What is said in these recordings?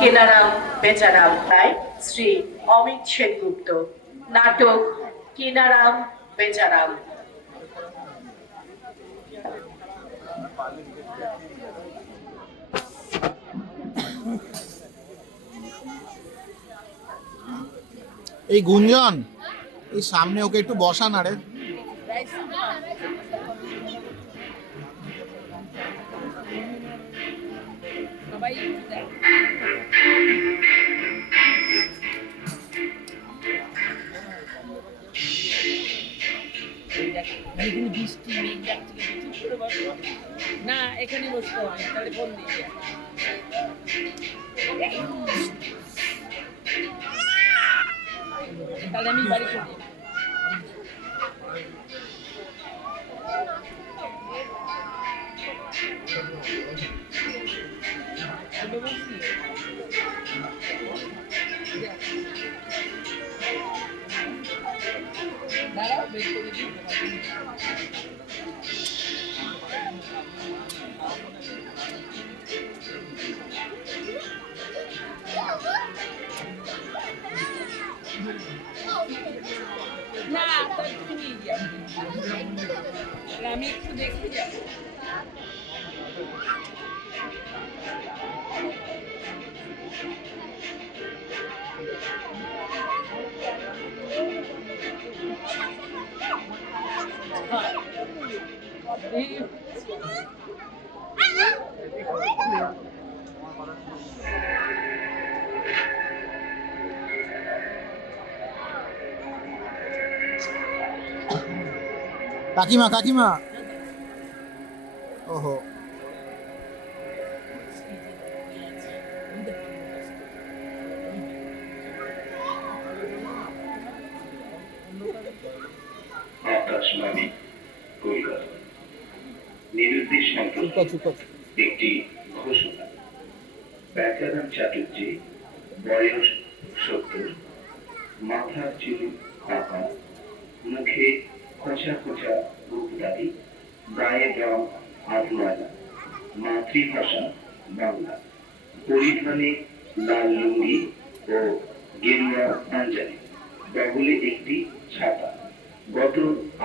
কেনারাম বেচারাম, তাই শ্রী অমিত সেনগুপ্ত। নাটক কেনারাম বেচারাম। এই গুঞ্জন, এই সামনে ওকে একটু বসা না রে। বৃষ্টি না, এখানে বসতে হবে, তাহলে ফোন দিয়ে তাহলে আমি বাড়ি চলে যাবো। দাঁড়াও, বের করে দিই। না, তুমি নিয়ে যাও, আমি একটু দেখে যাবো। কাকিমা কাকিমা, ওহো, আকাশবাণী কলকাতা। নিরুদ্দেশ একটি ঘোষণা। বেচারাম চ্যাটার্জি, বয়স 70, মাথার চুল পাকা, মুখে খোঁচা খোঁচা বুকদারি, গায়ের রং আধময়লা, মাতৃভাষা বাংলা, পরিধানে লাল লুঙ্গি ও গেরুয়া পাঞ্জাবি, বগলে একটি ছাতা। গত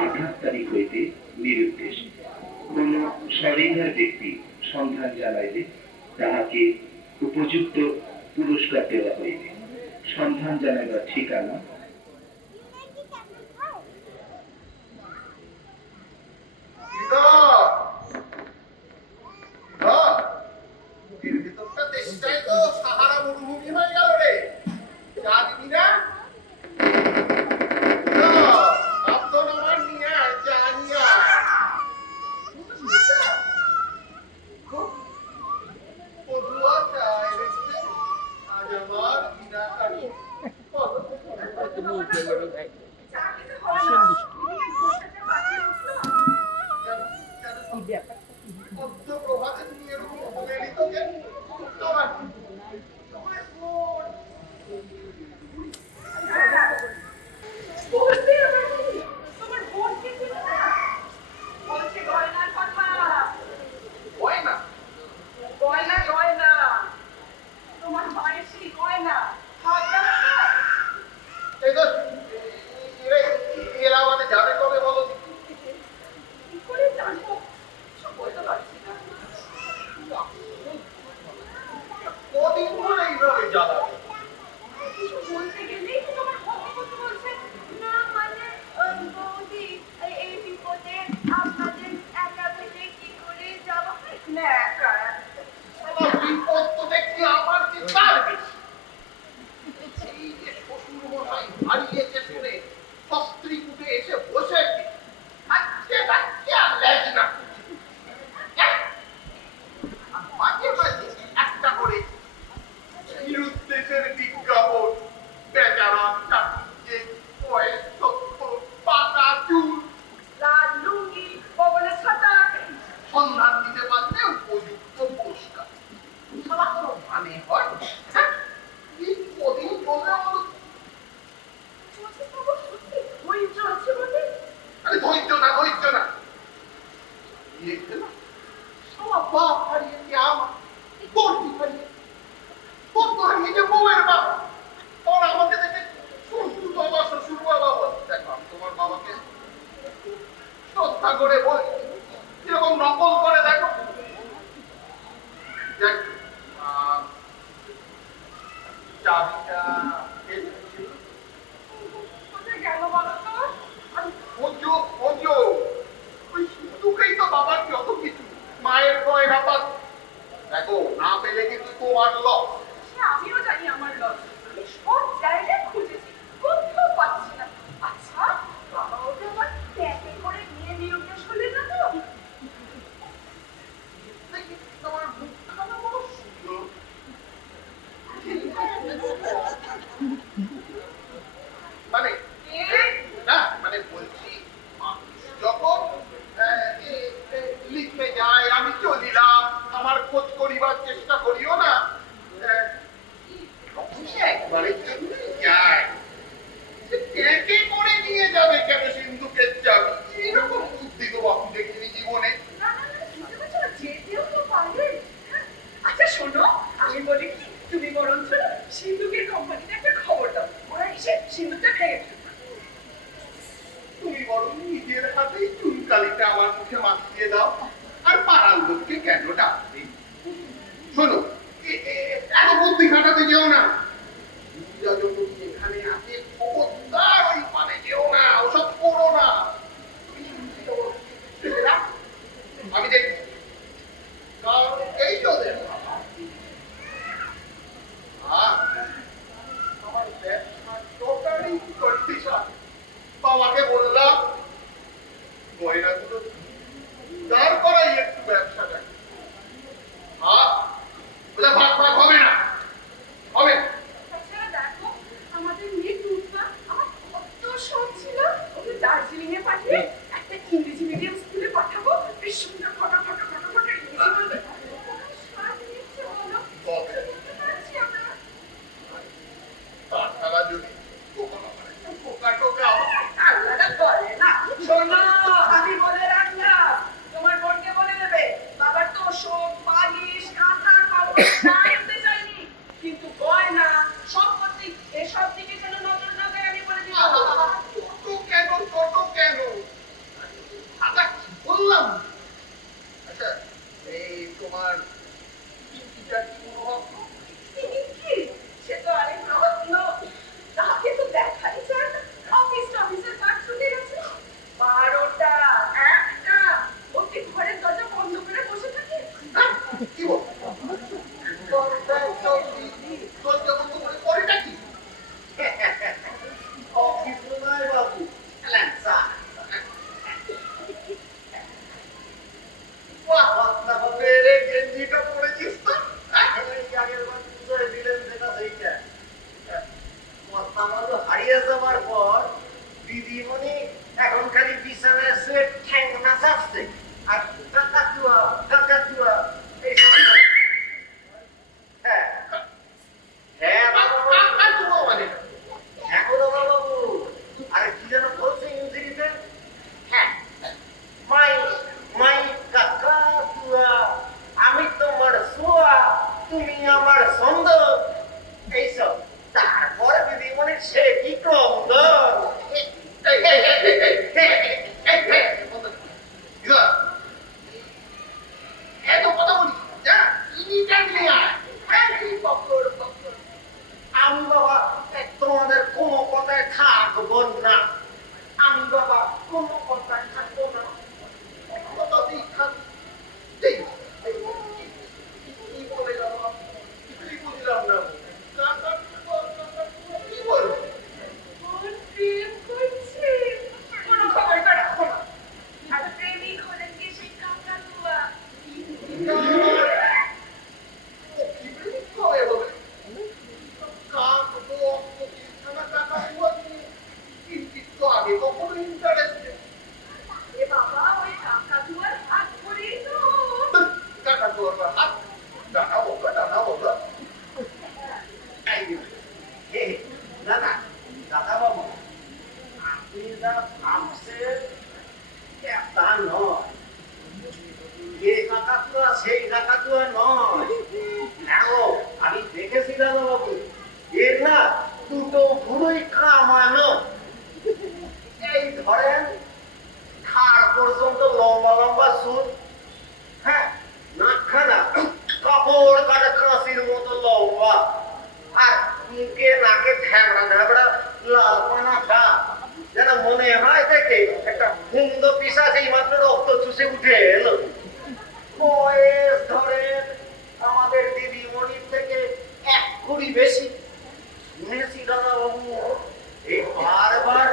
28 তারিখ হইতে নিরুদ্দেশ। কোন সহৃদয় ব্যক্তি সন্ধান জানাইলে তাহাকে উপযুক্ত পুরস্কার দেওয়া হইবে। সন্ধান জানাইবার ঠিকানা বেচারা নিজে বউয়ের বাবা, তোর আমাকে দেখে শ্বশুর বাবা শ্বশুর বাবা বলছে। দেখো আমি তোমার বাবাকে শ্রদ্ধা করে বলি, কিরকম নকল করে দেখো। দেখ, চাবিটা কোথায় গেল বলো তো? আমি খোঁজো খোঁজো, ওই সিন্ধুকেই তো বাবার যত কিছু, মায়ের গয়না পাত। দেখো না পেলে কিন্তু তোমার লস। আমিও জানি আমার লস, আমি সব জায়গায় খুঁজেছি, কোথাও পাচ্ছি না। আচ্ছা, বাবা ওকে আমার ব্যাগে করে নিয়ে নিয়োগটা শুনলেন না তো? দেখি তোমার মুখখানা বড় সুন্দর। মানে না, মানে বলছি মানুষ যখন লিখে যায় আমি চলিলাম, আমার খোঁজ করিবার চেষ্টা করিও না, একবারে চলে যায়। ট্যাঁকে করে নিয়ে যাবে কেন সিন্ধুকের চাবি? এরকম বুদ্ধি তো বাপু দেখিনি জীবনে। না না না, বুঝতে পারছো না, যেতেও তো পারবে। আচ্ছা শোনো, আমি বলি কি, তুমি বরঞ্চ সিন্ধুকের কোম্পানিতে একটা খবর দাও, ওরা এসে সিন্ধুকটা ভেঙে ফেলবে। তুমি বরং নিজের হাতেই চুনকালিটা আমার মুখে মাখিয়ে দাও, আর পাড়ার লোককে কেন ডাকবে? শোনো, এত বুদ্ধি খাটাতে যেও না। পূজা যত এখানে আছে খবরদার ওই পানে যেও না, ওসব করো না। তুমি শুনছিলে ওর ছেলেরা? আমি দেখছি, কারণ এই তো দেখো আমার ব্যবসা টোটালি কন্ডিশন। বাবাকে বললাম গয়নাগুলো দাঁড় করাই একটু ব্যবসাটা। ওটা ভাগ ভাগ হবে না, হবে না। তাছাড়া দেখো, আমাদের মেয়ে টুম্পা, আমার কত শখ ছিল ওকে দার্জিলিং এ পাঠিয়ে একটা ইংরেজি মিডিয়াম স্কুলে পাঠাবো, বেশ সুন্দর ফটো ফটো ফটো ফটো ইংরেজি বলবে। সাত নিচ্ছে বলো, বুঝতে পারছি আমরা। তাছাড়া যদি কখনো একটু পোকা টোকা আল্লাহটা করে না। শোনো, আমি বলে রাখলাম, তোমার বোনকে বলে দেবে, বাবার তো শোক বালিশ কাঁথা কাপড় তাই হতে চাইনি, কিন্তু গয়না সম্পত্তি এসব দিকে যেন নজর না দেয়, আমি বলে দিলাম। ছোট কেন ছোট কেন? আচ্ছা কি বললাম? আচ্ছা এই তোমার চিঠিটা কি মনোভাব? কি? সে তো আরেক রত্ন, তাকে তো দেখাই যায় না। অফিসের কাজ ছুটে গেছে, 12টা 1টা অতি ঘরের দরজা বন্ধ করে বসে থাকে। কি বল? দরজা বন্ধ করে করেটা কি? অফিস নয় বাবু, ল্যাংচা। বাহ বাচ্চা বাবু, রে গেঞ্জিটা পরেছিস তো? এই আগের বার পুজোয় দিলেন যেটা সেইটা। মস্তামালু হারিয়ে যাবার পর দিদিমণি এখন খালি বিছানায় শুয়ে ঠ্যাং নাচাচ্ছে আর কাকাতুয়া এইসব। হ্যাঁ হ্যাঁ কাকাতুয়া মানে হ্যাঁ গো দাদা বাবু, আরে কি যেন বলছে ইংরেজিতে? হ্যাঁ মাই মাই কাকাতুয়া, আমি তোমার সোয়া, তুমি আমার ছন্দ, এইসব। তারপরে দিদিমণি সে কি ক্রন্দ। এত কথা বলি যা ইমিডিয়েটলি আয়। আমি বাবা তোমাদের কোনো কথায় থাকবো না, আমি বাবা কোনো কথায় থাকবো না, কথাতেই থাকবো। কি বলে গেল কিছুই বুঝলাম না। কি বল? বোন প্রেম করছে, কোনো খবর দাদা বাবু, এর না দুটো ভুঁড়োই কামানো। এই ধরেন ঘাড় পর্যন্ত লম্বা লম্বা চুল, হ্যাঁ, নাকখানা কাপড় কাটা কাঁচির মতো লম্বা, আর মুখে নাকে ধ্যাবড়া ধ্যাবড়া লাল পানা দাঁত, যেন মনে হয় থেকে একটা হুন্দ পিশাচ এই মাত্র রক্ত চুষে উঠে এলো। বয়স ধরেন আমাদের দিদিমণির থেকে 1 কুড়ি বেশি। শুনেছি দাদা বাবু, এই বারবার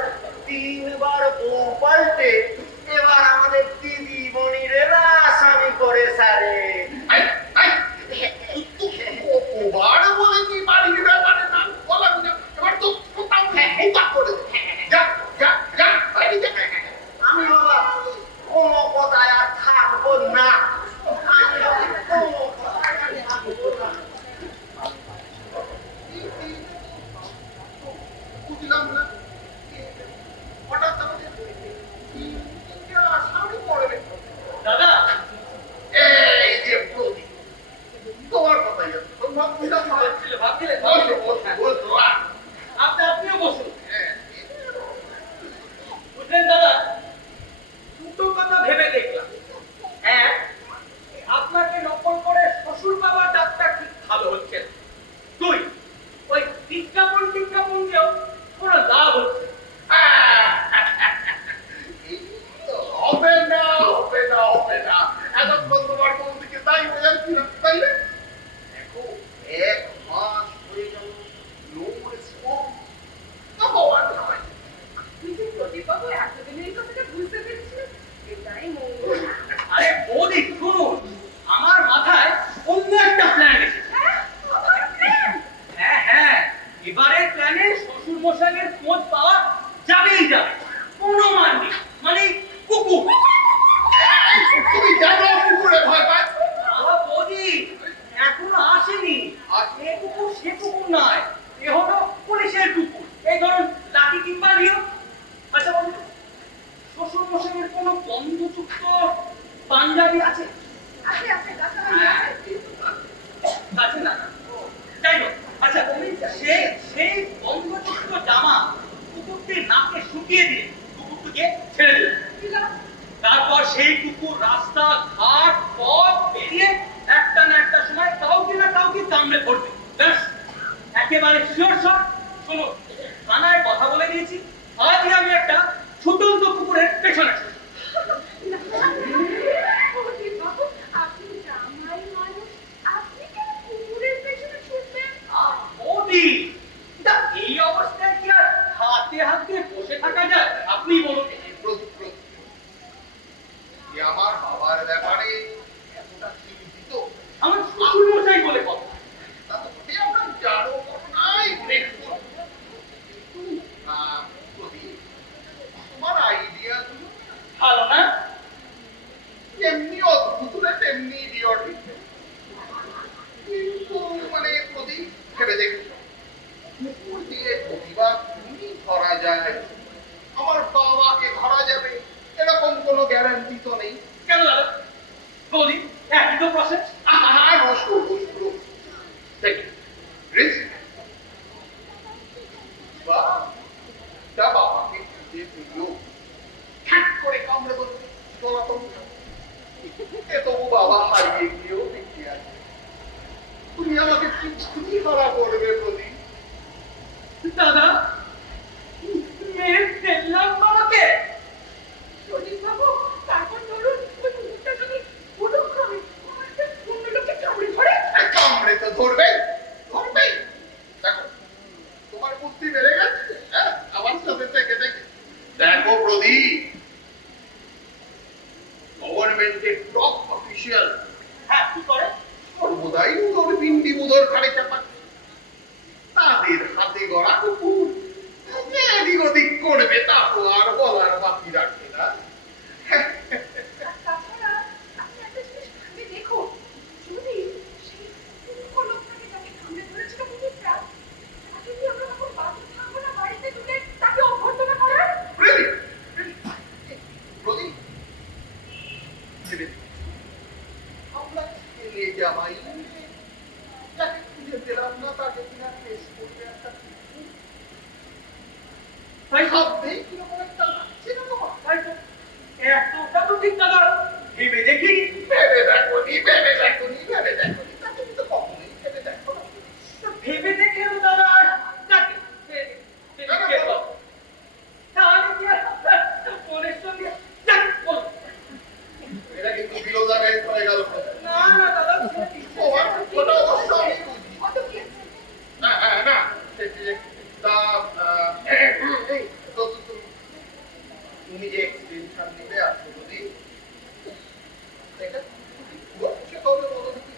3 বার বউ পাল্টে এবার আমাদের দিদিমণির আসামি করে সারে। কতবার বলেছি বাড়ির ব্যাপারে নাম বলা না, এবার তো কোথাও হুকা করে দে। যা যা যা বাড়ি যা। আমি বাবা কোনো কথায় আর থাকবো না, আমি বাবা কোনো কথায় আর থাকবো না। বুঝলাম না, হঠাৎ আমাদের আসামি করবে। দাদা, এই যে প্রদীপ, তোমার কথাই আছে, তোমরা বুঝলাম না। ভাবছিলে বসো, বসো, বসো, আহ, আপনিও বসুন। হ্যাঁ। বুঝলেন দাদা, দুটো কথা ভেবে দেখলাম। এক, আপনাকে নকল করে শ্বশুর বাবা ডাক্তার ঠিক ভালো হচ্ছে না। 2, ওই বিজ্ঞাপন দিয়েও কোনো লাভ হচ্ছে না। হবে না, হবে না, হবে না। এতক্ষণ তোমার বৌদিকে তাই বোঝাচ্ছিলাম, তাই না? দেখো, 1 মাস হয়ে গেল, no response। তো হওয়ার নয়। কিন্তু প্রদীপবাবু এতদিনে এই কথাটা বুঝতে পেরেছিলেন, এটাই মঙ্গল। আরে বৌদি শুনুন, আমার মাথায় অন্য একটা প্ল্যান এসেছে। হ্যাঁ, আমার প্ল্যান। হ্যাঁ হ্যাঁ, এবারের প্ল্যানে শ্বশুর মশাইয়ের খোঁজ পাওয়া যাবেই যাবে, কোনো মান নেই, মানে কুকুর। তুমি জানো কুকুরে ভয় পায়? বাবা বৌদি এখনো আসেনি, আর এ কুকুর সে কুকুর নয়, এ হলো পুলিশের কুকুর, এই ধরুন লাঠি কিংবা লিও। আচ্ছা বলুন, শ্বশুর মশাইয়ের কোনো বন্ধুযুক্ত পাঞ্জাবি আছে? আছে আছে কাকাবাবু, আছে, কিন্তু আছে না? যাই হোক, আচ্ছা সেই বন্ধুযুক্ত জামা কুকুরটির নাকে শুকিয়ে দিয়ে কুকুরটিকে ছেড়ে দিল। দিলাম। তারপর সেই কুকুর রাস্তা ঘাট পথ পেরিয়ে একটা না একটা সময় কাউকে না কাউকে কামড়ে পড়বে। ব্যাস, একেবারে শিওর শট। শোনো, থানায় কথা বলে দিয়েছি, আজই আমি একটা ছুটন্ত কুকুরের পেছনে ছুটবো। প্রদীপবাবু, আপনি জামাই মানুষ, আপনি কেন কুকুরের পেছনে ছুটবেন? বৌদি, তা এই অবস্থায় কি আর হাতে হাতে বসে থাকা যায়? আপনি বলুন। প্রদীপ, প্রদীপ, এ আমার বাবার ব্যাপারে এতটা চিন্তিত। আমার শ্বশুর মশাই বলে কথা। তা তো বটে, আমরা জানো ঘটনাই ব্রেক করব। প্রদীপ, তোমার আইডিয়া গুলো ভালো না? এমনি অদ্ভুত না, তেমনি ইডিয়টিক। কিন্তু মানে প্রদীপ, ভেবে দেখছো, কুকুর দিয়ে প্রতিবার তুমি ধরা যায়, আমার বাবাকে ধরা যাবে, এরকম কোনো গ্যারান্টি তো নেই। কেন দাদা? বৌদি, একই তো প্রসেস। নষ্ট রিস্ক বা তা বাবাকে খুঁজে পেলো, ঠ্যাক করে কামড়ে ধরবে, চলাচল। এ তবু বাবা হারিয়ে গিয়েও বেঁচে আছে। তুমি আমাকে কি হারা করবে প্রদীপ? দাদা, মেরে ফেললাম বাবাকে। প্রদীপবাবু, তারপর ধরুন ওই কুকুরটা যদি অনুক্রমে অন্য লোককে কামড়ে ধরে। কামড়ে তো ধরবে, ধরবেই। দেখো, তোমার বুদ্ধি বেড়ে গেছে, হ্যাঁ, আমার সাথে থেকে থেকে। দেখো প্রদীপ, গভর্নমেন্টের টপ অফিসিয়াল হ্যাঁ, কি করে? সর্বদাই উদর পিন্ডি উদর ঘাড়ে চাপাচ্ছে। তাদের হাতে গড়া কুকুর এদিক ওদিক করবে, তা তো আর বলার বাকি রাখবে না। আর তাছাড়া আপনি একটা জিনিস ভেবে দেখুন, যদি সেই মূর্খ লোকটাকে যাকে কামড়ে ধরেছিল কুকুরটা, তাকে যদি আমরা তখন বাড়িতে থাকবো না, বাড়িতে ঢুকে তাকে অভ্যর্থনা করার। Really? প্রদীপ, ভেবে দেখো, আমরা ছেলে জামাই যাকে খুঁজে পেলাম না, তাকে তাকে কিনা টেস্ট করতে একটা তাই তো, ভাবতেই কিরকম একটা লাগছে না তোমার? তাই তো। এতটা তো ঠিক দাদা ভেবে দেখি। ভেবে দেখোনি, ভেবে দেখোনি, ভেবে দেখোনি। তা তুমি তো কখনোই ভেবে দেখো না। ভেবে দেখেও দাদা আর কাকে তাহলে কি আর মনের সঙ্গে যাক বল। এটা কিন্তু বিরোধাগারিত হয়ে গেল। না না দাদা তোমার দুঃখটা অবশ্য আমি বুঝি। কত কি আছে? না, না, তা, তো তুমি যে এক্সটেনশন নিতে আসছো যদি এটা হচ্ছে কবে বলো দেখি?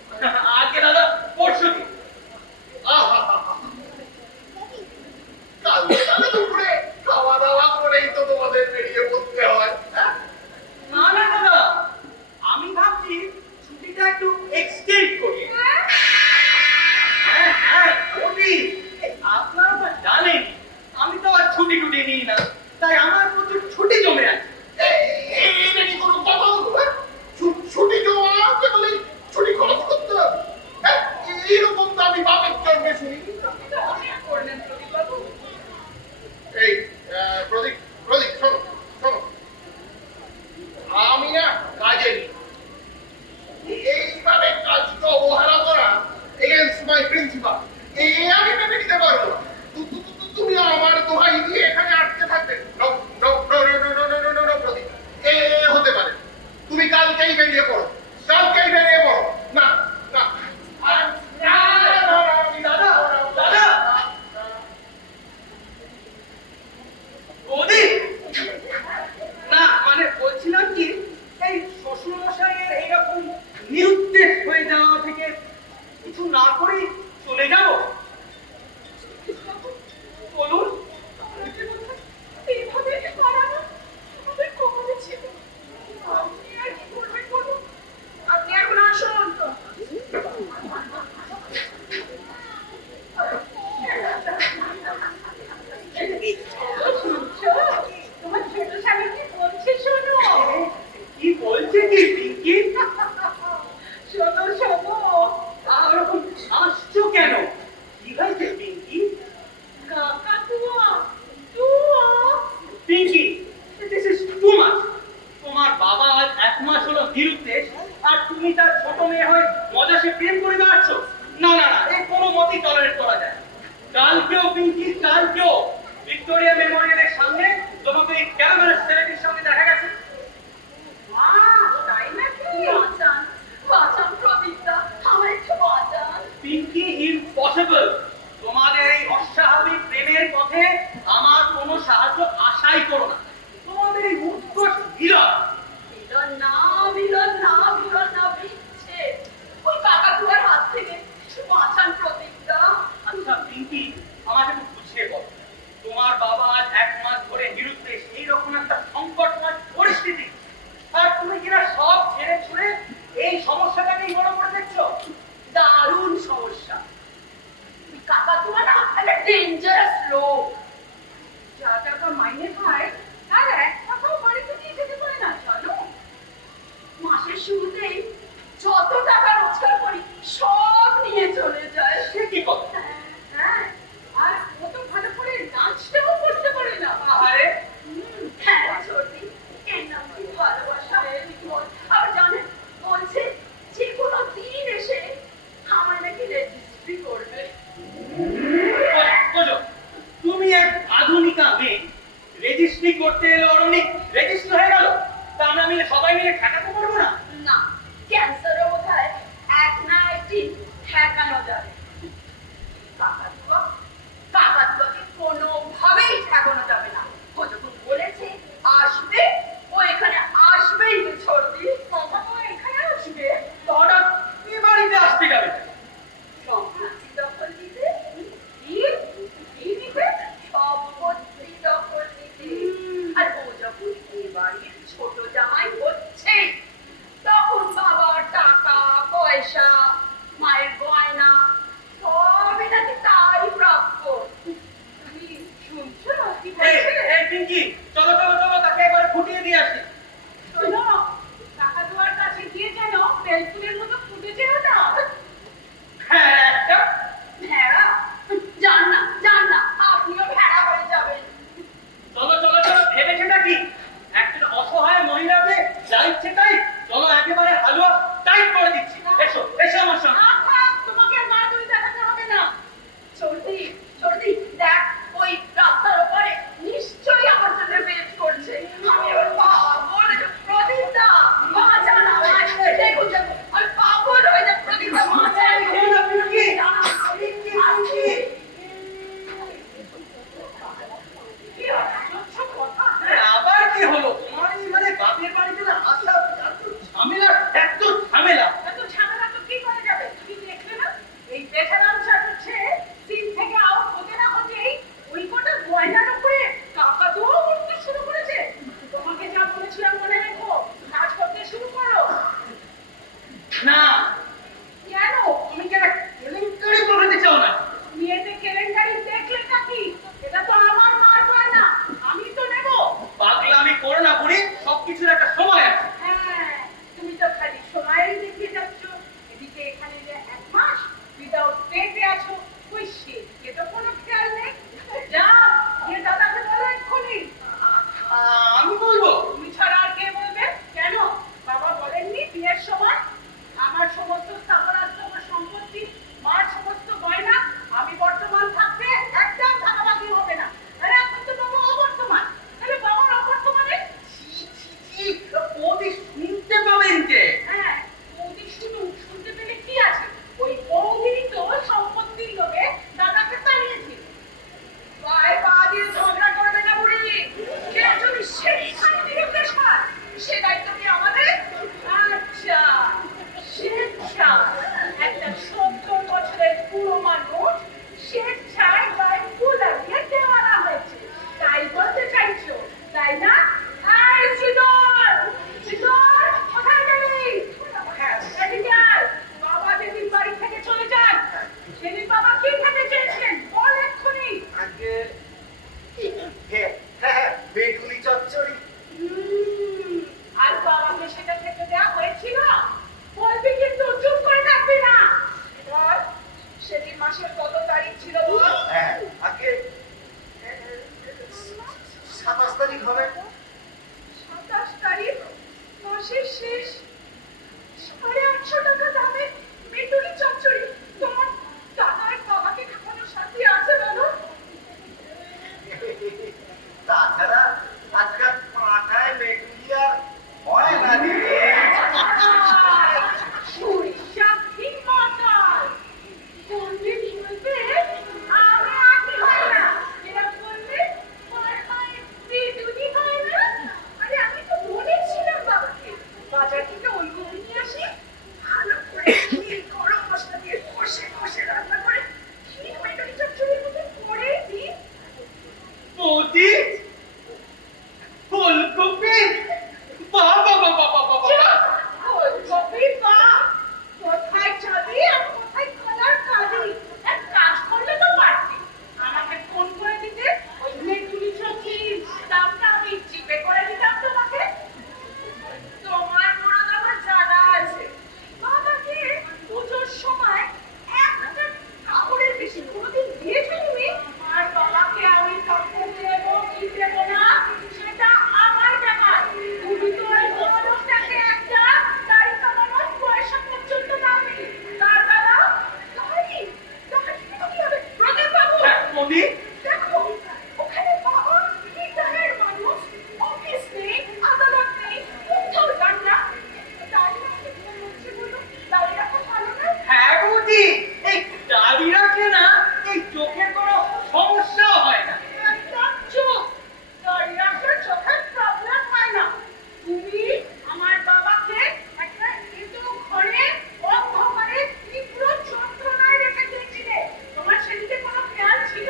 আজকে দাদা পরশু দিন। কাল দুপুরে খাওয়া দাওয়া করেই তো তোমাদের বেরিয়ে পড়তে হয়, হ্যাঁ? না না দাদা আমি ভাবছি ছুটিটা একটু এক্সটেন্ড করি। হ্যাঁ হ্যাঁ ওটি আপনারা তো জানেন আমি তো আর ছুটি টুটি নিই না, তাই আমার প্রচুর ছুটি জমে আছে। এটা কি কোনো কথা হলো, হ্যাঁ? ছুটি জমা আছে বলে ছুটি খরচ করতে হবে, হ্যাঁ? এইরকম তো আমি বাপের জন্মে শুনিনি। আপনি তো অনেক করলেন প্রদীপবাবু। এই প্রদীপ, শোনো শোনো, আমি না কাজে নেই। এইভাবে কাজকে অবহেলা করা এগেইনস্ট মাই প্রিন্সিপাল। আমি মেনে নিতে পারবো না। তুমি আমার দোহাই দিয়ে এখানে আটকে থাকবে। No no no no no no no no no Pradip, হতে পারে না। তুমি কালকেই বেরিয়ে পড়ো, কালকেই বেরিয়ে পড়ো। না না দাদা দাদা বৌদি না মানে বলছিলাম কি এই শ্বশুরমশাইয়ের এইরকম নিরুদ্দেশ হয়ে যাওয়া থেকে কিছু না করেই চলে যাব বলুন। এইভাবে হারানো আমাদের কপালে ছিল। আপনি আর কি করবেন বলুন? আপনি এখন আসুন তো। তোমার ছোট স্বামী কি বলছে শোনো। কি বলছে কি পিঙ্কি? শোনো শোনো। আর ওরকম হাসছো কেন? কি হয়েছে পিঙ্কি? কাকাতুয়া তুয়া। Pinki this is too much. তোমার বাবা আজ 1 মাস হলো নিরুদ্দেশ আর তুমি তার ছোট মেয়ে হয়ে মজাসে প্রেম করে বেড়াচ্ছ। না না না এই কোনো মতেই টলারেট করা যায় না। কালকেও পিঙ্কি কালকেও ভিক্টোরিয়া মেমোরিয়ালের সামনে তোমাকে এই ক্যারামেল সেলিব্রিটির সঙ্গে দেখা গেছে। তাই নাকি? বাঁচান বাঁচান প্রদীপদা, আমার একটু বাঁচান। পিঙ্কি ইম্পসিবল। তোমাদের এই অস্বাভাবিক প্রেমের পথে আমার কোনো সাহায্য আশাই করো না। তোমাদের এই উৎকট বিরল মিলন না মিলন না মিলন না বিচ্ছে ওই কাকাতুয়ার হাত থেকে বাঁচান প্রদীপদা। আচ্ছা পিঙ্কি আমাকে একটু বুঝিয়ে বল, তোমার বাবা আজ 1 মাস ধরে নিরুদ্দেশ এইরকম একটা সংকটময় পরিস্থিতি আর তুমি কিনা সব ছেড়ে ছুড়ে এই সমস্যাটাকেই বড় করে দেখছো। দারুণ সমস্যা। ওই কাকাতুয়া না একটা ডেঞ্জারাস লোক। যা টাকা মাইনে খায় তার এক টাকাও বাড়িতে নিয়ে যেতে পারে না জানো। মাসের শুরুতেই যত টাকা রোজগার করি সব নিয়ে চলে যায়। সে কি কথা? হ্যাঁ, আর ও তো ভালো করে নাচটাও করতে পারে না। আরে হ্যাঁ সত্যি, এর নাম কি ভালোবাসা? আর জানেন বলছে যে কোনো দিন এসে আমার নাকি রেজিস্ট্রি করবে। বোঝো তুমি এক আধুনিকা মেয়ে রেজিস্ট্রি করতে এলো অরণি রেজিস্ট্রি হয়ে গেল তা আমরা মিলে সবাই মিলে ঠেকাতে পারবো না। না, ক্যান্সারও বোধহয় এক না একদিন ঠেকানো যাবে। কাকাতুয়াকে কোনোভাবেই ঠেকানো যাবে না। ও যখন বলেছে আসবে, ও এখানে আসবেই ছড়বি। ও এখানে আসবে। হঠাৎ এ বাড়িতে আসতে গেল। সম্পত্তি দখল দিতে। কি দিতে? সম্পত্তি দখল দিতে। আর ও যখন এ বাড়ির ছোট জামাই হচ্ছে তখন বাবার টাকা পয়সা মায়ের গয়না সবই নাকি তাই প্রাপ্য। তুমি শুনছো কি বলছে? এই পিঙ্কি চলো চলো চলো তাকে একবার ফুটিয়ে দিয়ে আসি। শোনো, কাকাতুয়ার কাছে গিয়ে যেন বেলফুলের মতো ফুটে যেও না। হ্যাঁ একটা ভেড়া ওই সেদিকে তো কোনো খেয়াল নেই। যাও, গিয়ে দাদাকে বলো এক্ষুনি। আমি বলবো? তুমি ছাড়া আর কে বলবে? কেন, বাবা বলেননি বিয়ের সময় আমার সমস্ত স্থাপনাস্ত, আমার সম্পত্তি, মার সমস্ত গয়না আমি বর্তমান থাকতে একদম ভাগাভাগি হবে না? আরে এখন তো বাবা অবর্তমান, তাহলে বাবার অবর্তমানে বৌদি শুনতে পাবেন যে। হ্যাঁ, বৌদি শুনতে পেলে কি আছে? ওই বৌদি তো সম্পত্তির লোভে দাদাকে তাড়িয়েছিল। গায়ে পা দিয়ে ঝগড়া করবে না বুড়ি। কে যদি স্বেচ্ছায় নিরুদ্দেশ হয়, সে দায়িত্ব কি আমাদের? আচ্ছা, স্বেচ্ছা একটা 70 বছরের বুড়ো মানুষ স্বেচ্ছায় গায়ে ফুল লাগিয়ে দেওয়ানা হয়েছে, তাই বলতে চাইছো, তাই না? এই জিদর, জিদর, কোথায় গেলি? এদিকে আয়। বাবা যেদিন বাড়ি থেকে চলে যান, সেদিন বাবা কি খেতে চেয়েছিলেন বল এক্ষুনি। আগে হ্যাঁ, বেগুনি চচ্চড়ি। আর বাবাকে সেটা খেতে দেওয়া হয়েছিল? বলবি কিন্তু, চুপ করে থাকবি না। এবার সেদিন মাসের কত তারিখ ছিল বল? হ্যাঁ, আগে 27 তারিখ হবে। 27 তারিখ, মাসের শেষ। 850 টাকা দামে মেটুলি চচ্চড়ি তোমার দাদার বাবাকে খাওয়ানোর সাথে আছে বলো? তাছাড়া আজকাল পাঠায় বেগুনি আর হয় না রে। সরিষা ঠিক মশাই বলবি, বলবে আমি আটি হয় না, এরা বলবে মার মায়ের বেদুনি হয় না। আরে আমি তো বলেছিলাম বাবাকে বাজার থেকে ওই গরু নিয়ে আসি, ভালো করে ঘি গরম মশলা দিয়ে কষে কষে রান্না করে ঠিক মেটুলি চচ্চড়ির মতো করেই দিই। বৌদি ফুলকপি, বাবা বাবা বাবা বাবা। ফুলকপি বা কোথায় চাঁদি আর কোথায় কলার কালি? এক কাজ করলে তো পারতি, আমাকে ফোন করে দিতে, ওই মেটুলি চচ্চড়ির দামটা আমি জিপে করে দিতাম তোমাকে। তোমার মুরদ আমার জানা আছে, বাবাকে পুজোর সময় একটা কাপড়ের বেশি কোনোদিন দিয়েছো তুমি? আর বাবাকে আমি কাপড় দেবো কি দেবো না সেটা আমার ব্যাপার। তুমি তো ওই বড়টাকে একটা দাড়ি কামানোর পয়সা পর্যন্ত দাওনি। তার বেলা দাড়ি তো কি হবে? প্রদীপ বাবু, হ্যাঁ, বৌদি। দেখো ওখানে বাবা কি দাঁড়ের মানুষ, অফিস নেই, আদালত নেই, কোথাও যান না, দাড়ি রাখতে ভুল হচ্ছে বলো? দাড়ি রাখা ভালো না? হ্যাঁ বৌদি, এই দাড়ি রাখলে না এই চোখের কোনো সমস্যাও হয় না। একদম চুপ। দাড়ি রাখলে চোখের প্রবলেম হয় না। তুমি আমার বাবাকে একটা এঁটো ঘরে অন্ধকারে তীব্র যন্ত্রণায় রেখে দিয়েছিলে, তোমার সেদিকে কোনো খেয়াল ছিল?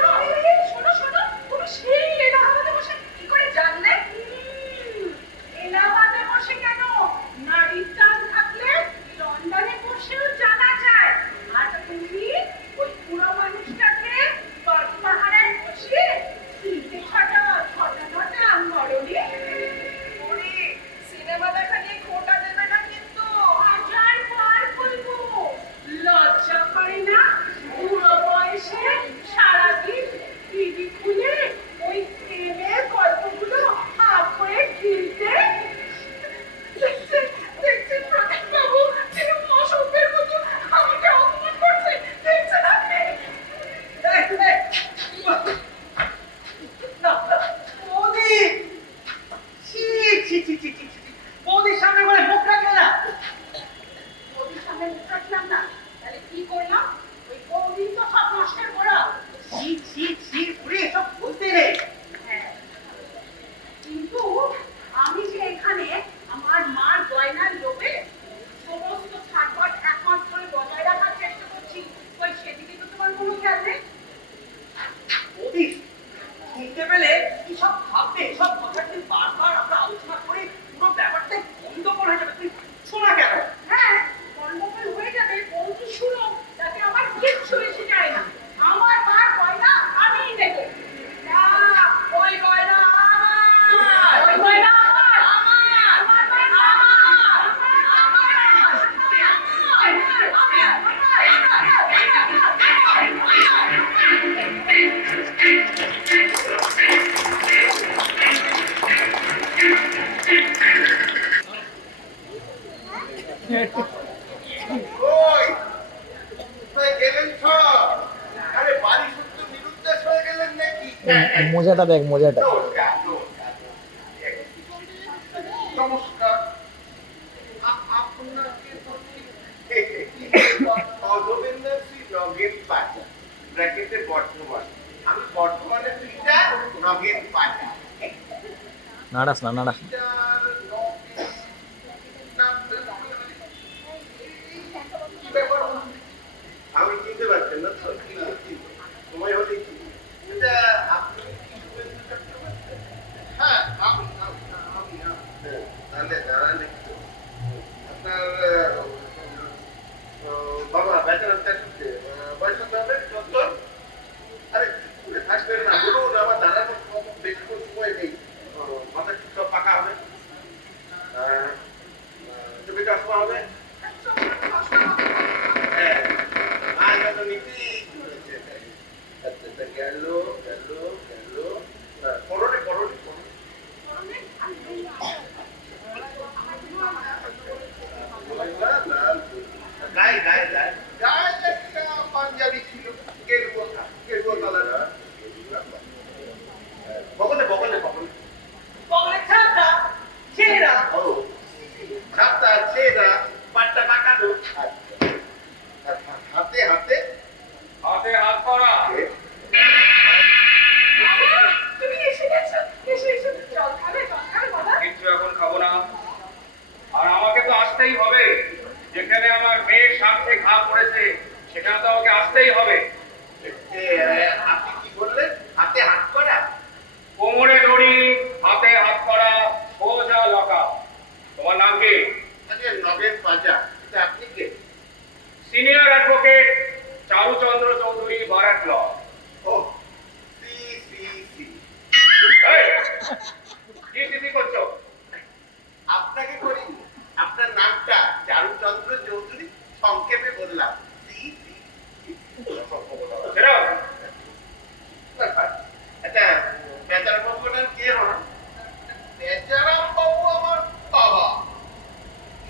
মোজাটা দেখ, মোজাটা। নমস্কার, নমস্কার। নমস্কার। আপনাকে তো অধবেন্দ্র শ্রী নগেন পাঠক, ব্র্যাকেটে বর্ধমান। আমি বর্ধমানের লিডার নগেন পাঠক। নাড়াস না, নাড়াস না। আমি চিনতে পারছেন না তো, সময় হলে কি এটা আপনি কি শুভেন্দু চট্টোপাধ্যায়? হ্যাঁ, তাহলে দাঁড়ান একটু। আপনার বাবা বেচারার চাকরিতে বয়স কত হবে? ৭০? আরে চুপ করে থাকবেন না, বলুন। আমার দাঁড়ানোর বেশি কোনো সময় নেই। মাথা ঠিক সব পাকা হবে, চোখে চশমা হবে। হ্যাঁ, আর যত নীতি করেছে। আচ্ছা, গেল গেল গেল। করোনে করোনে করোনে গায়ে গায়ে গায়ে গায়ে একটা পাঞ্জাবি ছিল, গেরুয়া গেরুয়া কালার। বগলে বগলে বগলে বগলে ছাতা ছেঁড়া। ও ছাতা ছেঁড়া, পাট্টা কাটানো। আচ্ছা, হাতে হাতে হাতে হাত করা। তুমি এসে গেছো, এসে এসে জল খাবে বাবা। কিন্তু এখন খাবো না, আর আমাকে তো আসতেই হবে। যেখানে আমার মেয়ের সাথে ঘা পড়েছে সেখানে তো আমাকে আসতেই হবে। আপনি কি বললেন? হাতে হাত করা? কোমরে দড়ি, হাতে হাত করা, সোজা লকা। তোমার নাম কি? আচ্ছা, নগেন পাজা। এটা আপনি কে? সিনিয়র অ্যাডভোকেট চারুচন্দ্র চৌধুরী, বারাট ল। ও সি সি সি। এই, কি স্মৃতি করছো? আপনাকে করি। আপনার নামটা চারুচন্দ্র চৌধুরী, সংক্ষেপে বললাম সি সি। সেটা আচ্ছা, বেচারাম বাবু নাম কে হন? বেচারাম বাবু আমার বাবা,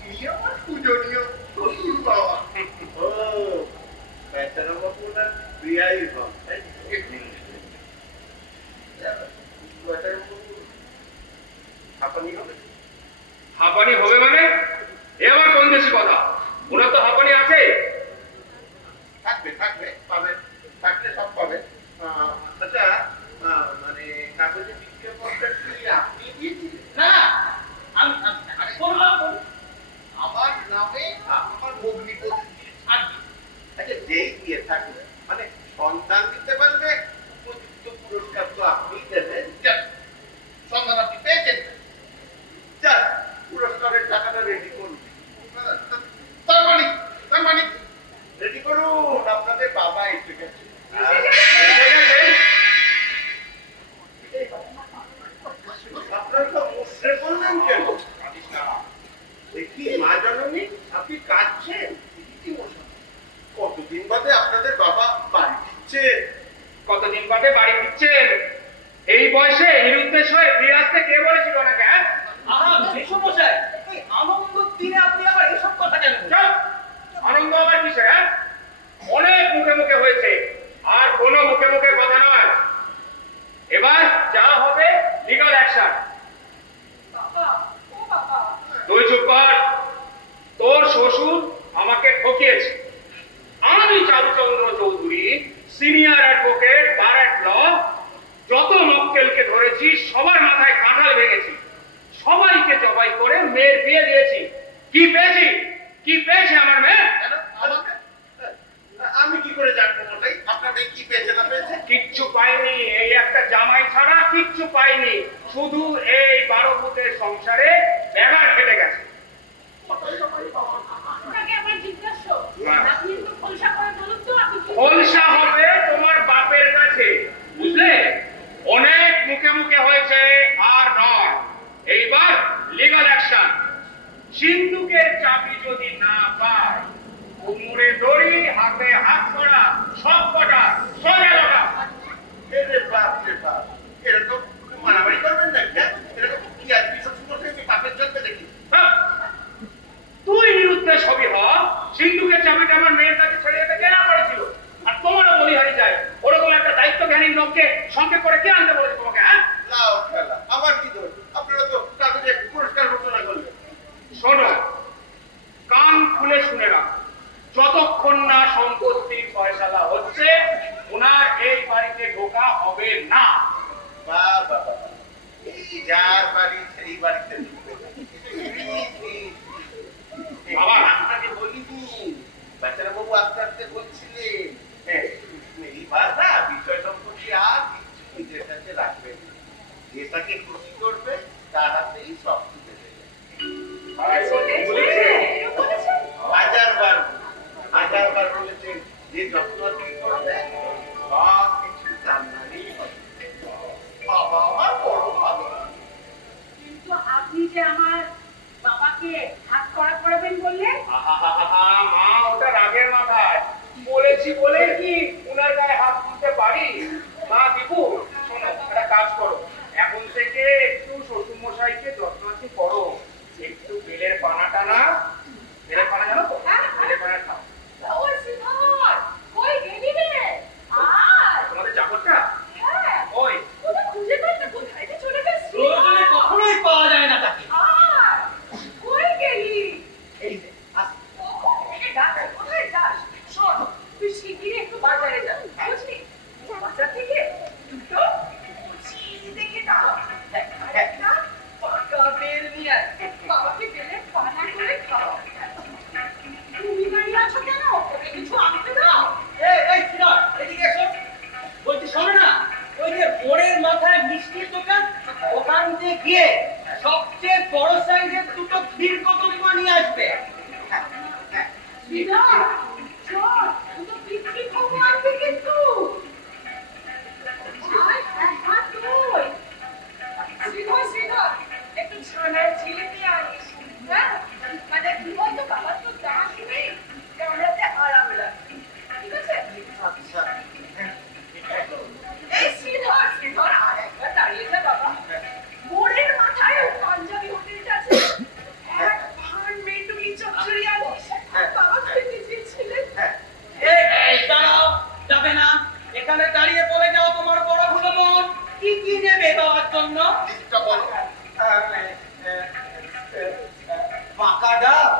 ইনি আমার পূজনীয় শ্বশুর বাবা। ও, বেচারাম বাবু নাম বিয়াই হন, তাই তো? বেচারাম বাবু আপনি হবে? হাঁপানি হবে মানে? এ আবার কোন দেশি কথা? ওনার তো হাঁপানি আছে। থাকবে থাকবে, পাবেন, থাকলে সব পাবেন। আচ্ছা, মানে কাগজে বিজ্ঞাপনটা কি আপনি দিয়েছিলেন? না, আমি আরে বললাম আমার নামে আমার ভগ্নি পদ্ধতি ছাড়বে। আচ্ছা, যেই দিয়ে থাকবে মানে সন্তান দিতে পারলে উপযুক্ত পুরস্কার তো আপনিই দেবেন। যাক, সন্তান আপনি পেয়েছেন, যাক, পুরস্কারের টাকাটা রেডি করুন। তার মানে রেডি করুন, আপনাদের বাবা এসে গেছে। আপনারা তো মুখে বললেন কেন? দেখি মা জননী, আপনি কাঁদছেন কি মশা? কতদিন বাদে আপনাদের বাবা বাড়ি দিচ্ছে? কতদিন বাদে বাড়ি ফিরছেন? এই বয়সে নিরুদ্দেশ হয়ে ফিরে আসতে কে বলেছিল না? হ্যাঁ, আহা মেসমশাই, এই আনন্দের দিনে আপনি আবার এসব কথা কেন বলছেন? চল, আনন্দ আবার কিসে? হ্যাঁ, অনেক মুখে মুখে হয়েছে, আর কোনো মুখে মুখে কথা নয়। এবার যা হবে লিগাল অ্যাকশন। বাবা, ও বাবা। তুই চুপ কর। তোর শ্বশুর আমাকে ঠকিয়েছে। আমি চারুচন্দ্র চৌধুরী, সিনিয়র অ্যাডভোকেট, বারাট ল, যত মক্কেলকে ধরেছি সবার মাথায় কাঁঠাল ভেঙেছি, সবাইকে জবাই করে মেয়ের বিয়ে দিয়েছি। কি পেয়েছি? কি পেয়েছে আমার মেয়ে? কেন আমাকে? আমি কি করে জানবো ওটাই? আপনার মেয়ে কি পেয়েছে না পেয়েছে? কিচ্ছু পাইনি। এই একটা জামাই ছাড়া কিচ্ছু পাইনি। শুধু এই 12 ফুটের সংসারে ব্যাঘাত ঘটে গেছে। আপনাকে আমার জিজ্ঞাসা, হ্যাঁ। আপনি একটু খোলসা করে বলুন তো আপনি কি খোলসা হবে তোমার বাপের কাছে, বুঝলে? অনেক মুখে মুখে হয়েছে, আর নয়। এইবার লিগাল অ্যাকশন। সিন্ধুকের চাবি যদি না পায়, কোমরে দড়ি, হাতে হাত করা, সব কটা সোজা লগা। রে বাপ, এরকম মারামারি করবেন না? এরকম কি আর বিশেষ করতে পাপের জন্য দেখি? হ্যাঁ, তুই নিরুদ্দেশ হবি হ। সিন্ধুকের চাবিটা আমার মেয়ের কাছে ছেড়ে যেতে কেনা করেছিল, আর তোমারও বলিহারি যায়। ওরকম একটা দায়িত্ব জ্ঞানী লোক লোককে সঙ্গে করে কে আনতে বলেছে তোমাকে? হ্যাঁ, লাও খেলা আমার কি দোষ? আপনারা তো তাদেরকে পুরস্কার ঘোষণা করলেন। শোনো, কান খুলে শুনে রাখো, যতক্ষণ না সম্পত্তির ফয়সালা হচ্ছে ওনার এই বাড়িতে ঢোকা হবে না। বাহ বাহ বাহ। এই যার বাড়ি সেই বাড়িতে বাবা। আপনাকে বলিনি, বেচারা বাবু আস্তে আস্তে বলছিলেন এইবার না বিষয় সম্পত্তি আর কিছু নিজের কাছে রাখবেন না, যেটাকে খুশি করবে তার হাতেই সব তুলে দেবে। হাজারবার বলেছেন যে যত্ন করবে সব কিছু জান্নারই হবে। বাবা আমার বড় ভালো। কিন্তু আপনি যে আমার বাবাকে হাত করা করাবেন বললেন, আহাহাহা, মা ওটা রাগের মাথায় বলেছি বলে কি উনার গায়ে হাত তুলতে পারি? মা দীপু, শোনো, একটা কাজ করো, এখন থেকে একটু শ্বশুর মশাইকে যত্ন করো, একটু বেলের পানা টানা, বেলের পানা জানো তো? বেলের পানা খাও। ও শ্রীধর, কই গেলি রে? আর তোমাদের চাকরটা হ্যাঁ, ওই ওটা খুঁজে পাই না, কোথায় যে চলে গেল প্রয়োজনে শ্রীধর? কখনোই পাওয়া যায় না তাকে। আর কই গেলি? এই যে আস- কখন থেকে ডাকছি, কোথায় যাস? শোন, তুই শিগগিরই একটু বাজারে যা, বুঝলি? বাজার থেকে দুটো কুচি দেখে দাও, একটা পাকা বেল নিয়ে আয়, বাবাকে বেলের পানা করে খাও। তুমি দাঁড়িয়ে আছো কেন? ওকে কিছু আনতে দাও। এই শ্রীধর, এদিকে এসো। বলছি শোনো না, ওই যে বোর্ডের মাথায় মিষ্টির দোকান, ওখান দিয়ে গিয়ে সবচেয়ে বড় সাইজের দুটো ক্ষীর কদম্বা নিয়ে আসবে। শ্রীধর, চল, দুটো বিক্রি করবো আনতে কিন্তু। আয়, হ্যাঁ, তুই। শ্রীধর, একটু ছানার জিলিপি আনিস, হ্যাঁ? মানে কি বলতো, বাবার তো দাঁত নেই, কামড়াতে আরাম লাগে, ঠিক আছে? আচ্ছা এই শ্রীধর, আর একবার দাঁড়িয়ে যা বাবা। মোড়ের মাথায় ওই পাঞ্জাবি হোটেলটা আছে, এক ভাঁড় মেটুলি চচ্চড়ি আনিস, বাবা খেতে চেয়েছিলেন। এই দাঁড়াও, যাবে না, এখানে দাঁড়িয়ে বলে যাও তোমার বড় হলো মন কি কি নেবে বাবার জন্য। লিস্টটা বলো। পাকা ডাব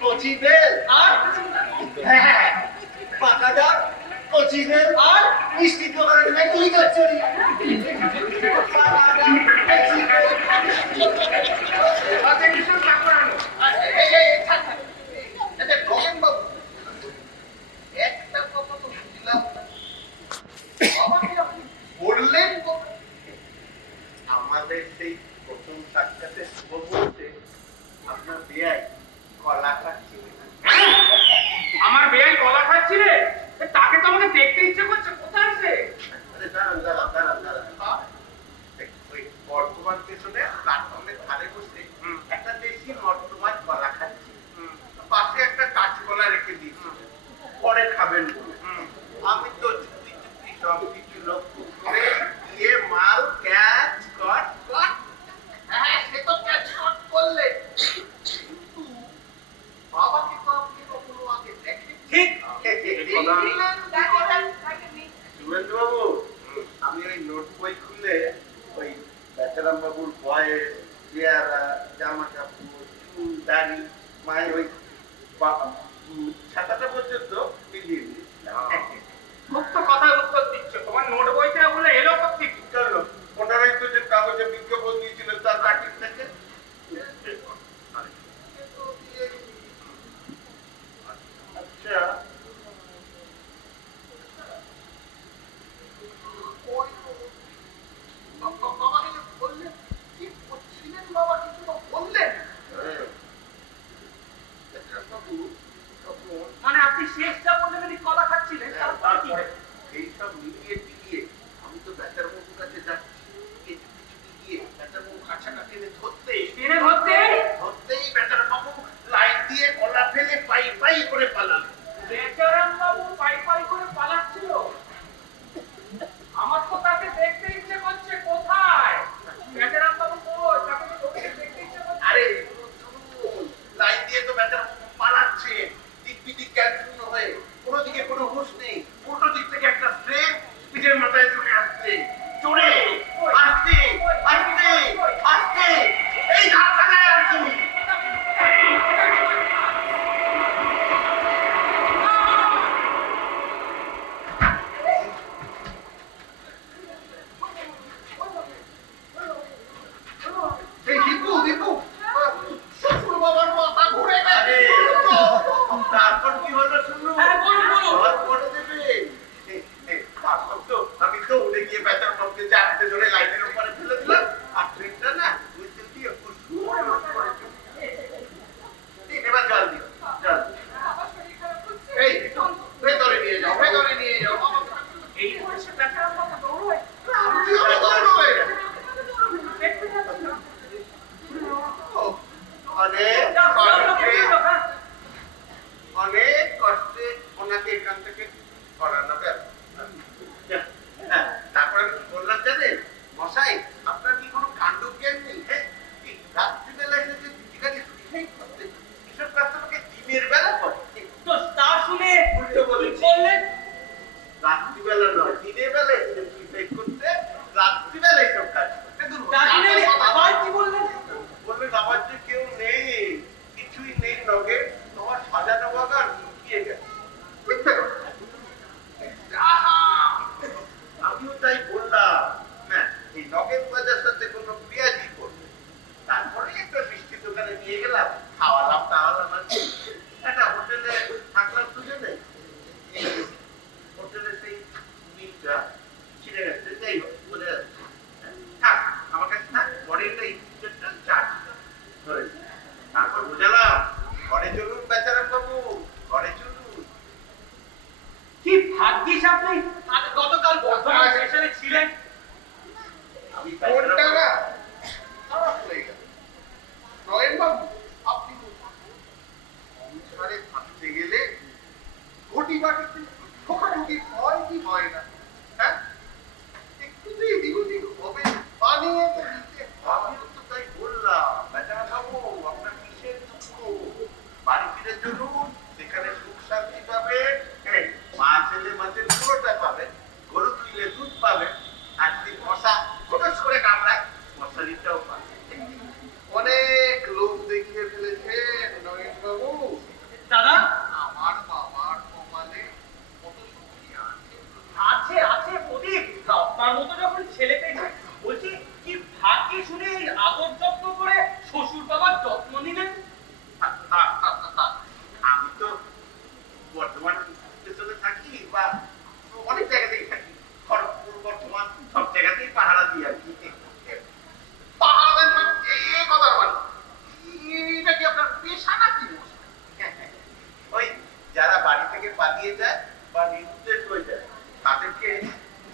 কচি বেল, আর হ্যাঁ পাকা ডাব, কচি বেল আর মিষ্টির দোকানে মেটুলি চচ্চড়ি। পাকা ডাব, কচি বেল, হাতে কিছু চাকর আনো। থাক, থাক। আচ্ছা, নগেনবাবু, একটা কথা তো বুঝলাম না। আমাকে আপনি বললেন কোথায়? আমাদের সেই প্রথম সাক্ষাতে বলতে আপনার বিয়ায় কলা খাচ্ছিলেন। আমার বেয়াই কলা খাচ্ছিলে, তাকে তো আমাকে দেখতে ইচ্ছে করছে, কোথায় সে? আরে দাঁড়ান। ওই বর্তমান স্টেশনে প্ল্যাটফর্মের ধারে বসে একটা দেশি নর্দমার কলা খাচ্ছি, পাশে একটা কাঁচকলা রেখে দিয়েছি, পরে খাবেন বলে। আমি তো চুপি সব কিছু লক্ষ্য করে গিয়ে মাল ক্যাচ কট, হ্যাঁ সে তো ক্যাচ কট করলে, কিন্তু বাবাকে তো আপনি কখনো আগে দেখেন। ঠিক। সুরেন্দ্র বাবু, আমি ওই নোট বই খুলে ওই বেচারাম বাবুর বয়স, চেহারা, জামা কাপড়, চুল, দাড়ি, মায়ের ওই ছাতাটা পর্যন্ত মিলিয়ে দিয়েছিলাম। মুক্ত কথায় উত্তর দিচ্ছ, তোমার নোট বইটা বলে এলো কোথেকে? কেন? ওনারাই তো যে কাগজে বিজ্ঞাপন দিয়েছিলেন তার কাটিং থেকে। আচ্ছা, ওই বাবাকে যে বললেন, কি করছিলেন বাবা, কিছু তো বললেন? বাবু তখন মানে আপনি শেষটা বললেন যদি কলা খাচ্ছিলেন, তারপর কি হয়? এইসব মিলিয়ে টিলিয়ে আমি তো বেচার বাবুর কাছে যাচ্ছি, কিছু গিয়ে বেচার বাবু কাছাকাছি ধরতেই বেচার বাবু লাইন দিয়ে কলা ফেলে পাই করে পালালেন। বেচারাম বাবু পাই করে পালাচ্ছিল, আমার তো তাকে দেখতে ইচ্ছে করছে, কোথায় বেচারাম বাবু? কই, তাকে তো চোখে দেখতে ইচ্ছে করছে। আরে শুনুন, লাইন দিয়ে তো বেচার বাবু পালাচ্ছে, দিক বিদিক জ্ঞান শূন্য হয়ে, কোনো দিকে কোনো হুঁশ নেই, উল্টো দিক থেকে একটা ট্রেন দিয়ে বেচার মধ্যে চারটে ধরে লাইনের উপরে ফেলে দিলাম আর ট্রেনটা না উল্টে দিয়ে কুসুমের মতো করে এবার জল দিও জল এই ভেতরে নিয়ে যাও ভেতরে নিয়ে যাও এই বয়সে বেচারা বাবা দৌড়োয় অনেক কষ্টে ওনাকে এখান থেকে করানো গেল তারপর আমি বললাম জানেন মশাই আপনার কি কোনো কাণ্ড জ্ঞান নেই হ্যাঁ রাত্রিবেলায় এসে দিদিকাকে সুইসাইড করতে কিশোর প্রাপ্ত আমাকে দিনের বেলা করতে তো তা শুনে উল্টো বলেছি বললেন রাত্রিবেলা নয় দিনের বেলা এসে সুইসাইড করতে রাত্রিবেলা এইসব কাজ করতে ডাকিনে আবার কি বললেন? বললেন আমার যে কেউ নেই কিছুই নেই নগে তোমার সাজানো বাগান শুকিয়ে গেছে মিথ্যে কথা। আমিও তাই বললাম হ্যাঁ এই নগেন বাজার সাথে কোনো পেঁয়াজি করবে তারপরে একটা মিষ্টি দোকানে নিয়ে গেলাম খাওয়ালাম টাওয়ালাম আর কি। একটা হোটেলে থাকলাম দুজনে হোটেলে সেই মিটটা ছিঁড়ে গেছে যাই হোক বোঝা যাচ্ছে থাক আমার কাছে থাক পরে এই চার্জ ধরে তারপর বোঝালাম ঘরে চলুন বেচারাম বাবু ঘরে চলুন কি ভাগ্যিস আপনি গতকাল বর্ধমান স্টেশনে ছিলেন। আমি কোনটা বেচারাম না খারাপ হয়ে গেল নয়ন বাবু আপনি সংসারে থাকতে গেলে ঘটি বাটিতে ঠোকাঠুকি হয় কি হয় না হ্যাঁ একটু তো এদিক ওদিক হবে বানিয়ে তো নিতে আমিও তো তাই বললাম বেচারা বাবু আপনার কিসের দুঃখ বাড়ি ফিরে চলুন সেখানে সুখ শান্তি পাবেন এই, মা ছেলে মাঝে পুরোটা পাবেন গরু তুইলে দুধ পাবেন আর যদি মশা ফোটস করে কামড়ায় মশারিটাও পাবেন অনেক লোক দেখিয়ে ফেলেছেন নয়ন বাবু দাদা আমার বাবার কপালে কত সুখী আছে আছে আছে প্রদীপ আপনার মতো যখন ছেলে পেয়েছে বলছি কি ভাগ্যি শুনে এই আদর যত্ন করে শ্বশুর বাবার যত্ন নিলেন। আমি তো বর্ধমান স্টেশনে থাকি বা অনেক জায়গাতেই থাকি খড়গপুর বর্ধমান সব জায়গাতেই পাহারা দিই আর কি পাহাড়ের এই কথা বল এটা কি আপনার পেশা নাকি ওই যারা বাড়ি থেকে পালিয়ে যায় বা নিরুদ্দেশ হয়ে যায় তাদেরকে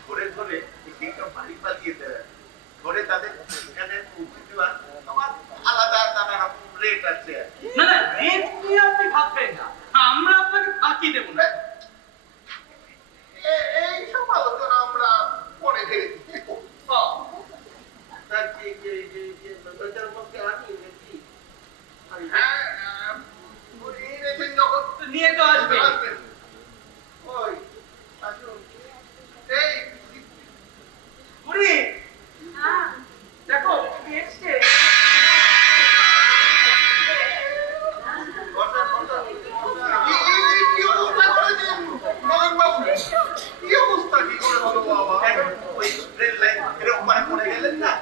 ধরে ধরে এইসব বাড়ি পালিয়ে দেয় ধরে তাদের এখানে পৌঁছে দেওয়ার আমার আলাদা নানা রকম রেট আছে আর কি। না না রেট নিয়ে আপনি ভাববেন না আমরা আপনাকে ফাঁকি দেবো না। এইসব আলোচনা আমরা পরে ভেবে তার বেচার মধ্যে আনি নাকি হ্যাঁ এনেছেন যখন নিয়ে তো আসবে আসবেন ওই আসুন এই বুড়ি দেখো এসছে বসা বসা কি অবস্থা করেছেন নয়ন বাবু কি অবস্থা কি করে হলো বাবা ওই রেল লাইন এরকম মানে পড়ে গেলেন না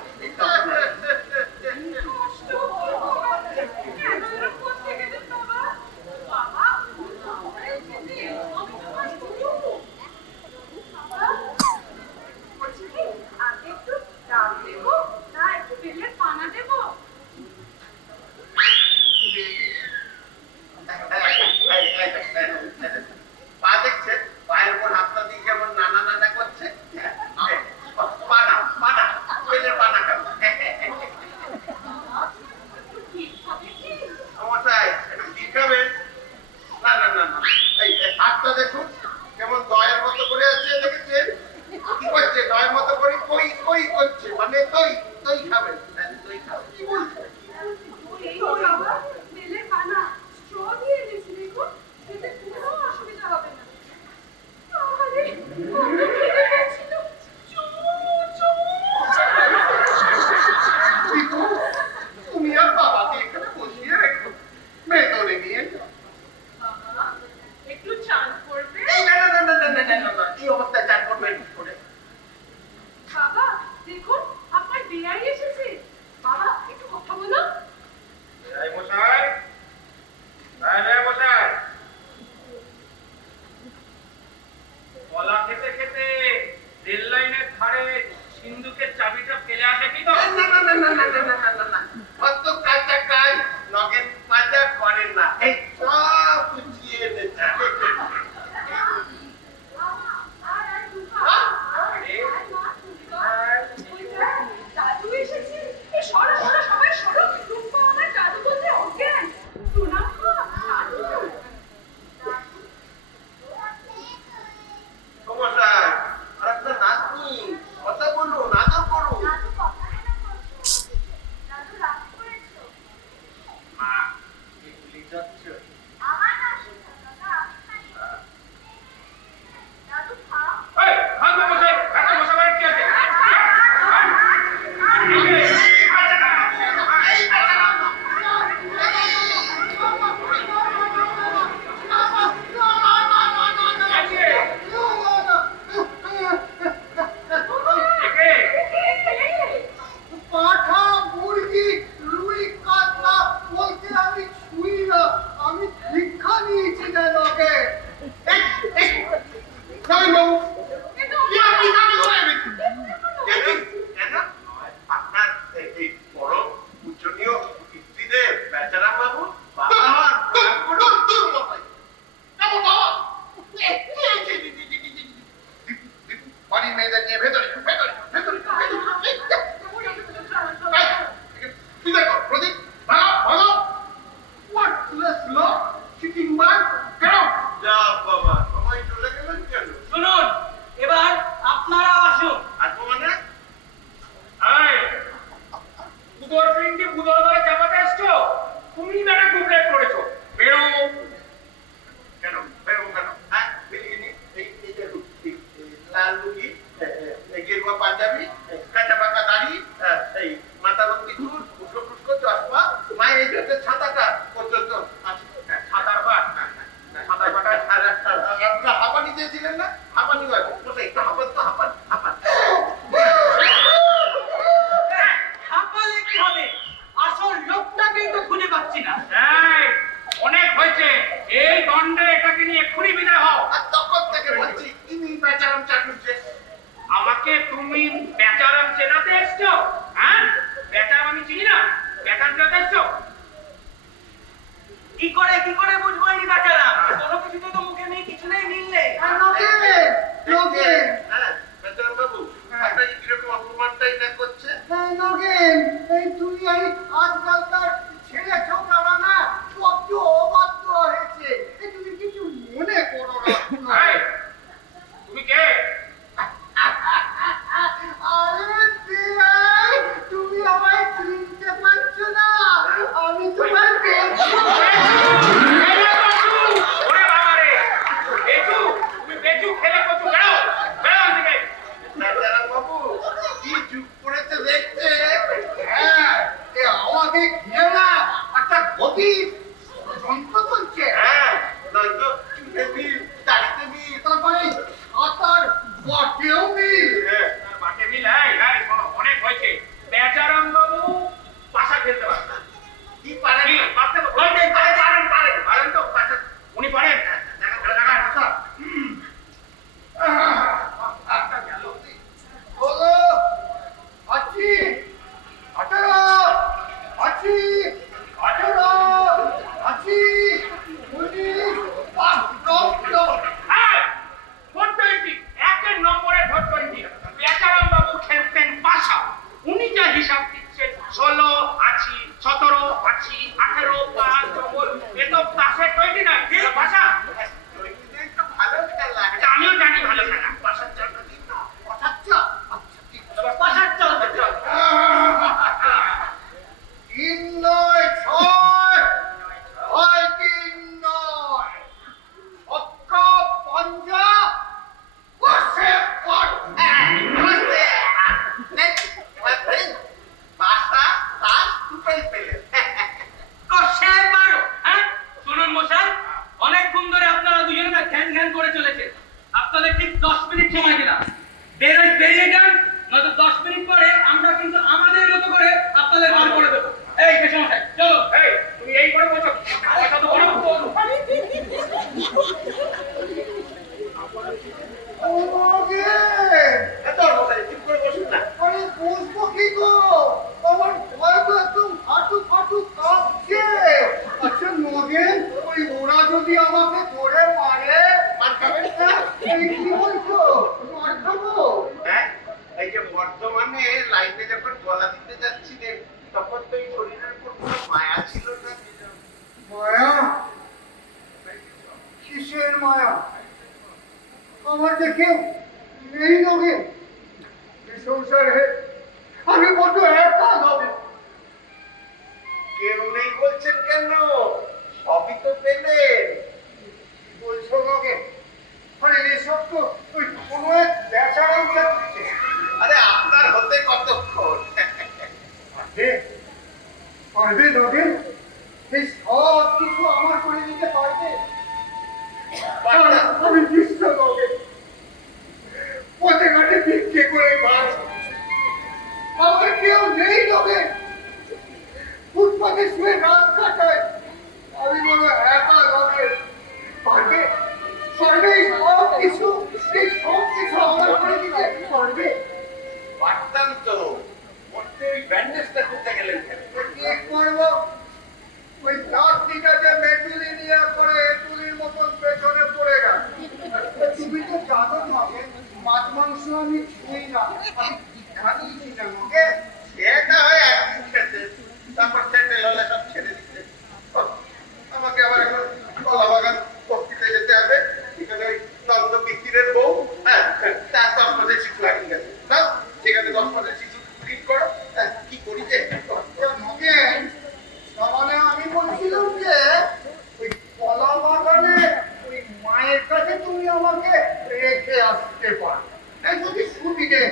পা দেখছেন পায়ের উপর হাতটা দিয়ে কেমন নানা নানা করছে পানা পানা পেলের পানা খাবো মশাই একটু শিখাবেন না না না না এই হাতটা দেখুন কেমন দয়ের মতো করে আছে দেখেছেন কি করছে দয়ের মতো করে কই কই করছে মানে দই দই খাবেন দই খাবেন কি বলছে তুমি আর বাবাকে এখানে বসিয়ে রেখো ভেতরে নিয়ে যাও একটু চান করবে এই না না না না না না না এই অবস্থায় চান করবেন কি করে বাবা দেখুন আপনার বিয়াই এসেছে বাবা একটু কথা বলো এই মশাই এই মশাই কলা খেতে খেতে রেল লাইনের ধারে ছেলেদের নিয়ে ভেতরে ভেতরে ভেতরে বিদায় কর প্রদীপ, ভাগো ভাগো। Worthless lot, cheating man, get out! যা বাবা, সবাই চলে গেলেন কেন? শুনুন, এবার আপনারা আসুন। আসবো মানে? এই, বুধোর পিন্ডি বুধোর ঘরে চাপাতে এসছো? তুমি বেটা খুব লেট করেছো। বেরো। কেন বেরোবো কেন? হ্যাঁ বেরিয়ে নি। এই যে লুঙ্গি, লাল লুঙ্গি, এই গেরুয়া পাঞ্জাবি, কাঁচা পাকা দাড়ি, এই মাথা ভর্তি চুল, উস্কো টুস্কো চশমা, মায়ের এই যে ছাতাটা পর্যন্ত আছে। ছাতার পাট। ছাতার পাটা আপনারা হাঁপানি চেয়েছিলেন না? হাঁপানি হয় বসে একটু হাঁপান তো হাঁপান হাঁপান। হাঁপালে কি হবে? আসল লোকটাকেই তো খুঁজে পাচ্ছি না। এই, অনেক হয়েছে। এই দণ্ডে এটাকে নিয়ে এক্ষুনি বিদায় হও। আর তখন থেকে বলছি ইনি বেচারাম চাটুর্যে। আমাকে তুমি বেচারাম চেনাতে এসছো? হ্যাঁ, বেচারাম আমি চিনি না। বেচারাম চেনাতে এসছো? কি করে বুঝবো এই বেচারাম? কোনো কিছুতে তো মুখে নেই, কিছু নেই, মিল নেই। হ্যাঁ বেচারাম বাবু, আপনার কিরকম অপমানটাই না করছে। তুমি এই আজকালকার ছেলে ছোকরা না কত অবাধ্য হয়েছে, তুমি কিছু মনে করো না। এই, তুমি কে? আরে দেয়াই, তুমি আমায় চিনতে পারছো না? আমি তোমার বেঁচু। ওরে বাবা রে, বেচু, তুমি বেচু খেলে কচু, বেরো, বেরো এদিকে। বেচারাম বাবু কি যুগ পড়েছে দেখতে। হ্যাঁ, এ আমাকে ঘিরে না একটা গভীর যন্ত্র চলছে। হ্যাঁ নয়তো চুলে বিল, দাড়িতে বিল, তারপরে সাঁতার বটেও বিল। আর বাকে মিল, এই, শোনো, অনেক হয়েছে। বেচারাম বাবু পাশা খেলতে পারেন। কি পারেন কি? না? পারতে তো পারেন পারেন পারেন পারেন তো? উনি পারেন? বলো, আছি, 18, আছি, 18, আছি, 19, 5, এই, ভোট 20, একের নম্বরে ভোট 20। বেচারাম বাবু খেলতেন পাশা। উনি যা হিসাব দিচ্ছেন 16 আছি, 17 আছি, 18 5 ডবল, এ তো পাশে 20 না, কি পাশা? একটু ভালো খেলা। এটা আমিও জানি ভালো খেলা। পাশার জন্য দিন না। আচ্ছা, আচ্ছা, ঠিক আছে। পাশার চলবে, চল। 3 নয় 6, 6 3 9, ছক্কা পাঞ্জা, বসে পড়। নমস্তে। My friend, পাশা তাস দুটোই পেলেন। তো সে পারো, হ্যাঁ? শুনুন মশাই, অনেকক্ষণ ধরে আপনারা দুজনে না ঘ্যান ঘ্যান করে চলেছেন। আপনাদের ঠিক 10 মিনিট সময় দিলাম। বেরিয়ে যান, নয়তো 10 মিনিট পরে আমরা কিন্তু আমাদের মতো করে আপনাদের বার করে দেবো। এই বেশ মশাই, চলো। এই, তুমি এই করে বসো। কথা তো বলো। ওকে, এত মশাই চুপ করে বসুন না। আরে বসবো কি গো? আমার ভয় তো একদম হাঁটু ফাটু কাঁপছে। আচ্ছা নগেন, ওই ওরা যদি আমাকে ধরে মারে, মার খাবেন না? এই কি বলছো? মার খাবো? হ্যাঁ এই যে বর্ধমানে লাইনে যখন গলা দিতে যাচ্ছিলেন তখন তো এই শরীরের উপর কোনো মায়া ছিল না। মায়া? কিসের মায়া? আমার যে কেউ নেই নগে, এই সংসারে আমি বড্ড একা নগে। কেউ নেই বলছেন কেন? সবই তো পেলেন। কি বলছো নগে? আরে এসব তো ওই কোনো এক বেচারাম চাটুর্যে। আরে আপনার হতে কতক্ষণ? পারবে? পারবে নগে? এই সব কিছু আমার করে দিতে পারবে? আমি নিশ্চ নগে। পথে ঘাটে ভিক্ষে করে মাছ, আমার কেউ নেই নগে। ফুটপাতে শুয়ে রাত কাটায়, আমি বলো একা নগে। পারবে? পারবে এই সব কিছু আমার করে দিতে পারবে? পারতাম তো। করতে ওই ব্যান্ডেজটা করতে গেলেন কেন? কি করবো? ওই লাঠিটা যে মেটুলি নিয়ে করে এটুলির মতন পেছনে পড়ে গেল। তুমি তো জানো নগে, মাছ মাংস আমি ছুঁই না, আমি খানিয়েছি না ওকে। এটা হয় একদিন খেতে, তারপর সেটেল হলে সব ছেড়ে দিতে। আমাকে আবার এখন কলা বাগান বস্তিতে যেতে হবে, সেখানে ওই নন্দ মিস্ত্রির বউ, হ্যাঁ, তার 10 মাসের শিশু হারিয়ে গেছে। নাও, সেখানে 10 মাসের শিশু ঠিক করো। কি করি যে নগেন, তার মানে আমি বলছিলাম যে ওই কলা বাগানে ওই মায়ের কাছে তুমি আমাকে রেখে আসতে পারো, এই যদি সুবিধে।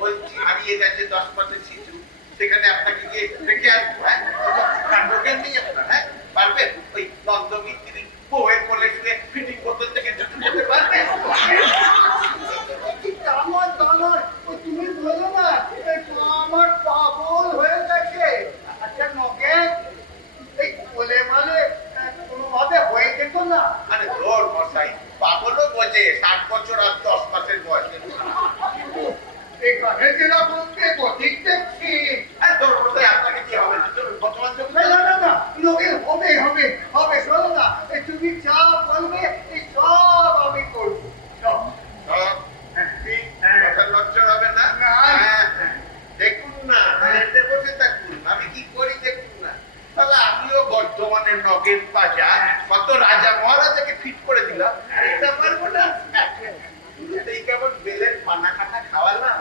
বলছি হারিয়ে গেছে 10 মাসের শিশু, সেখানে আপনাকে গিয়ে রেখে আসবো, হ্যাঁ? কাণ্ডজ্ঞান নেই আপনার, হ্যাঁ? পারবেন? ওই নন্দ মিস্ত্রির বউয়ের কোলে শুয়ে ফিটিং বোতল থেকে জুতো খেতে পারবেন? তা নয়, ওই তুমি বলো না এই আমার পাগল হয়ে গেছে। আচ্ছা নগেন, এই কোলে মানে কোনোভাবে হয়ে যেত না? আরে তোর মশাই, পাগলও বোঝে 60 বছর আর 10 মাসের বয়সে। এখানে যেরকম গতিক দেখছি। আর তোর মশাই আপনাকে কি হবে না? তোর বর্তমান যুগ না না না না, নগেন হবে হবে হবে, শোনো না, এই তুমি যা বলবে এই সব আমি করবো, সব। কথা লজ্জা হবে না? না। দেখুন না, এতে বসে থাকুন, আমি কি করি দেখুন না। তাহলে আমিও বর্ধমানের নগেন বাজার কত রাজা মহারাজাকে ফিট করে দিলাম, আর এটা পারবো না? শুরুতেই কেবল বেলের পানা কাটা খাওয়ালাম।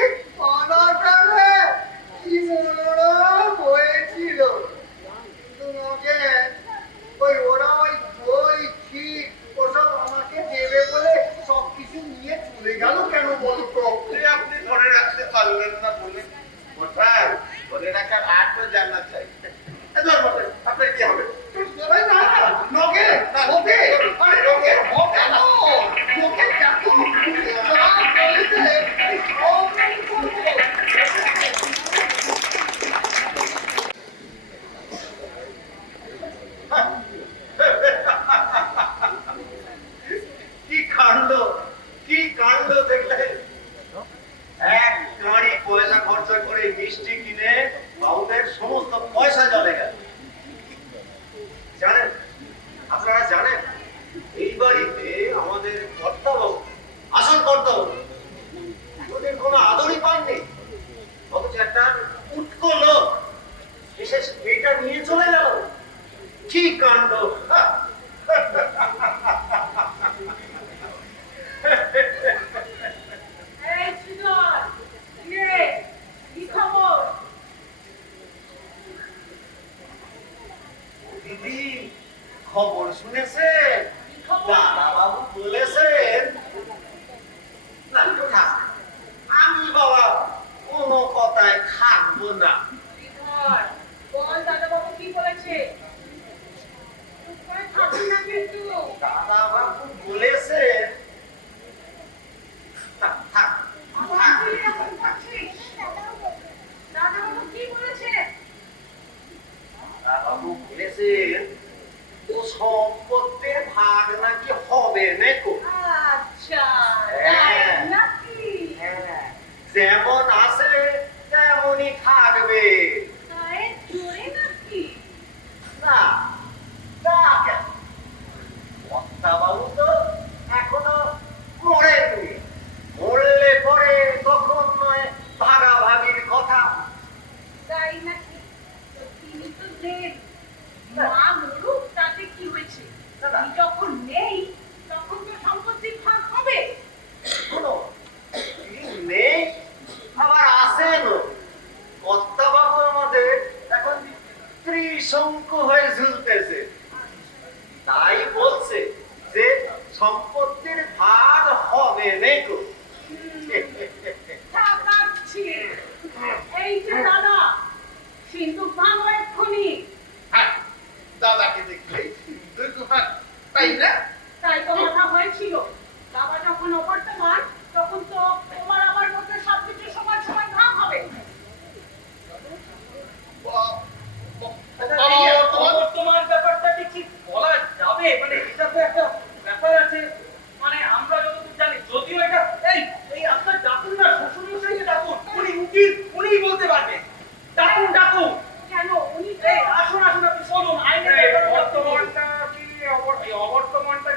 এই পানাটারে কি মনোরম হয়েছিল। কিন্তু নগেন, ওই ওরা ওই দই ক্ষীর ওসব আমাকে দেবে বলে সবকিছু নিয়ে চলে গেল কেন বলতো? যে আপনি ধরে রাখতে পারলেন না বলে কোথায় ধরে রাখার আটও জানা চাই। আপনার কি হবে? এই না, নগেন, হবে, আরে নগেন, হবে না। নগেন, দেখো, তুমি যা বলবে, এই সব আমি করবো। কি কাণ্ড, কি কাণ্ড দেখলে! এক গাড়ি পয়সা খরচা করে মিষ্টি কিনে বাবুদের সমস্ত পয়সা জলে গেল। জানেন, আপনারা জানেন, এই বাড়িতে আমাদের কর্তাবাবু, আসল কর্তাবাবু, ওদের কোনো আদরই পাননি। অথচ একটা উটকো লোক এসে এটা নিয়ে চলে গেল। কি কাণ্ড! এই সুজন, কিরে, কি খবর? দিদি, খবর শুনেছেন? কি খবর? দাদাবাবু বলেছেন না, না, আমি বাবা কোনো কথায় থাকবো না। শ্রীধর, বল দাদাবাবু কি বলেছে? চুপ করে থাকবি না কিন্তু। দাদাবাবু বলেছেন থাক, থাক, আবার তুই এরকম করছিস? দাদাবাবু কি বলেছে? দাদাবাবু বলেছেন ও সম্পত্তির ভাগ নাকি হবে নাকো। আচ্ছা, হ্যাঁ। তাই নাকি? হ্যাঁ, যেমন আছে তেমনই থাকবে। তাই জোরে নাকি? না, তা কেন? কর্তাবাবু তো এখনো মরেননি। মরলে পরে তখন নয় ভাগাভাগির কথা। তাই নাকি? তো তিনি তো নেই। মা মরুক, তাতে কি হয়েছে? দাদা। তিনি যখন নেই তখন তো সম্পত্তির ভাগ হবে। শোনো, তিনি নেই আবার আসেন। কর্তাবাবু আমাদের এখন ত্রিশঙ্কু হয়ে ঝুলতেছে। তাই বলছে যে সম্পত্তির ভাগ হবে নাকো। তাকাচ্ছি। এই যে দাদা, সিন্ধুক ভাঙো এক্ষুনি। হ্যাঁ, দাদাকে দেখলেই সিন্ধুক ভাগ, তাই না? তাই তো কথা হয়েছিল। বাবা যখন অবর্তমান, তখন তো তোমার আমার মধ্যে সবকিছু সমান সমান ভাগ হবে। বর্তমান ব্যাপারটাকে কি বলা যাবে? মানে এটা তো একটা ব্যাপার আছে, মানে আমরা যতদূর জানি, যদিও এটা এই এই আপনার ডাকুন না, শ্বশুরমশাইকে ডাকুন, উনি উকিল, উনিই বলতে পারবেন। ডাকুন, ডাকুন। কেন উনি এই আসুন, আসুন, আপনি শুনুন, আইনের ব্যাপারে বর্তমানটা কি এই অবর্তমানটা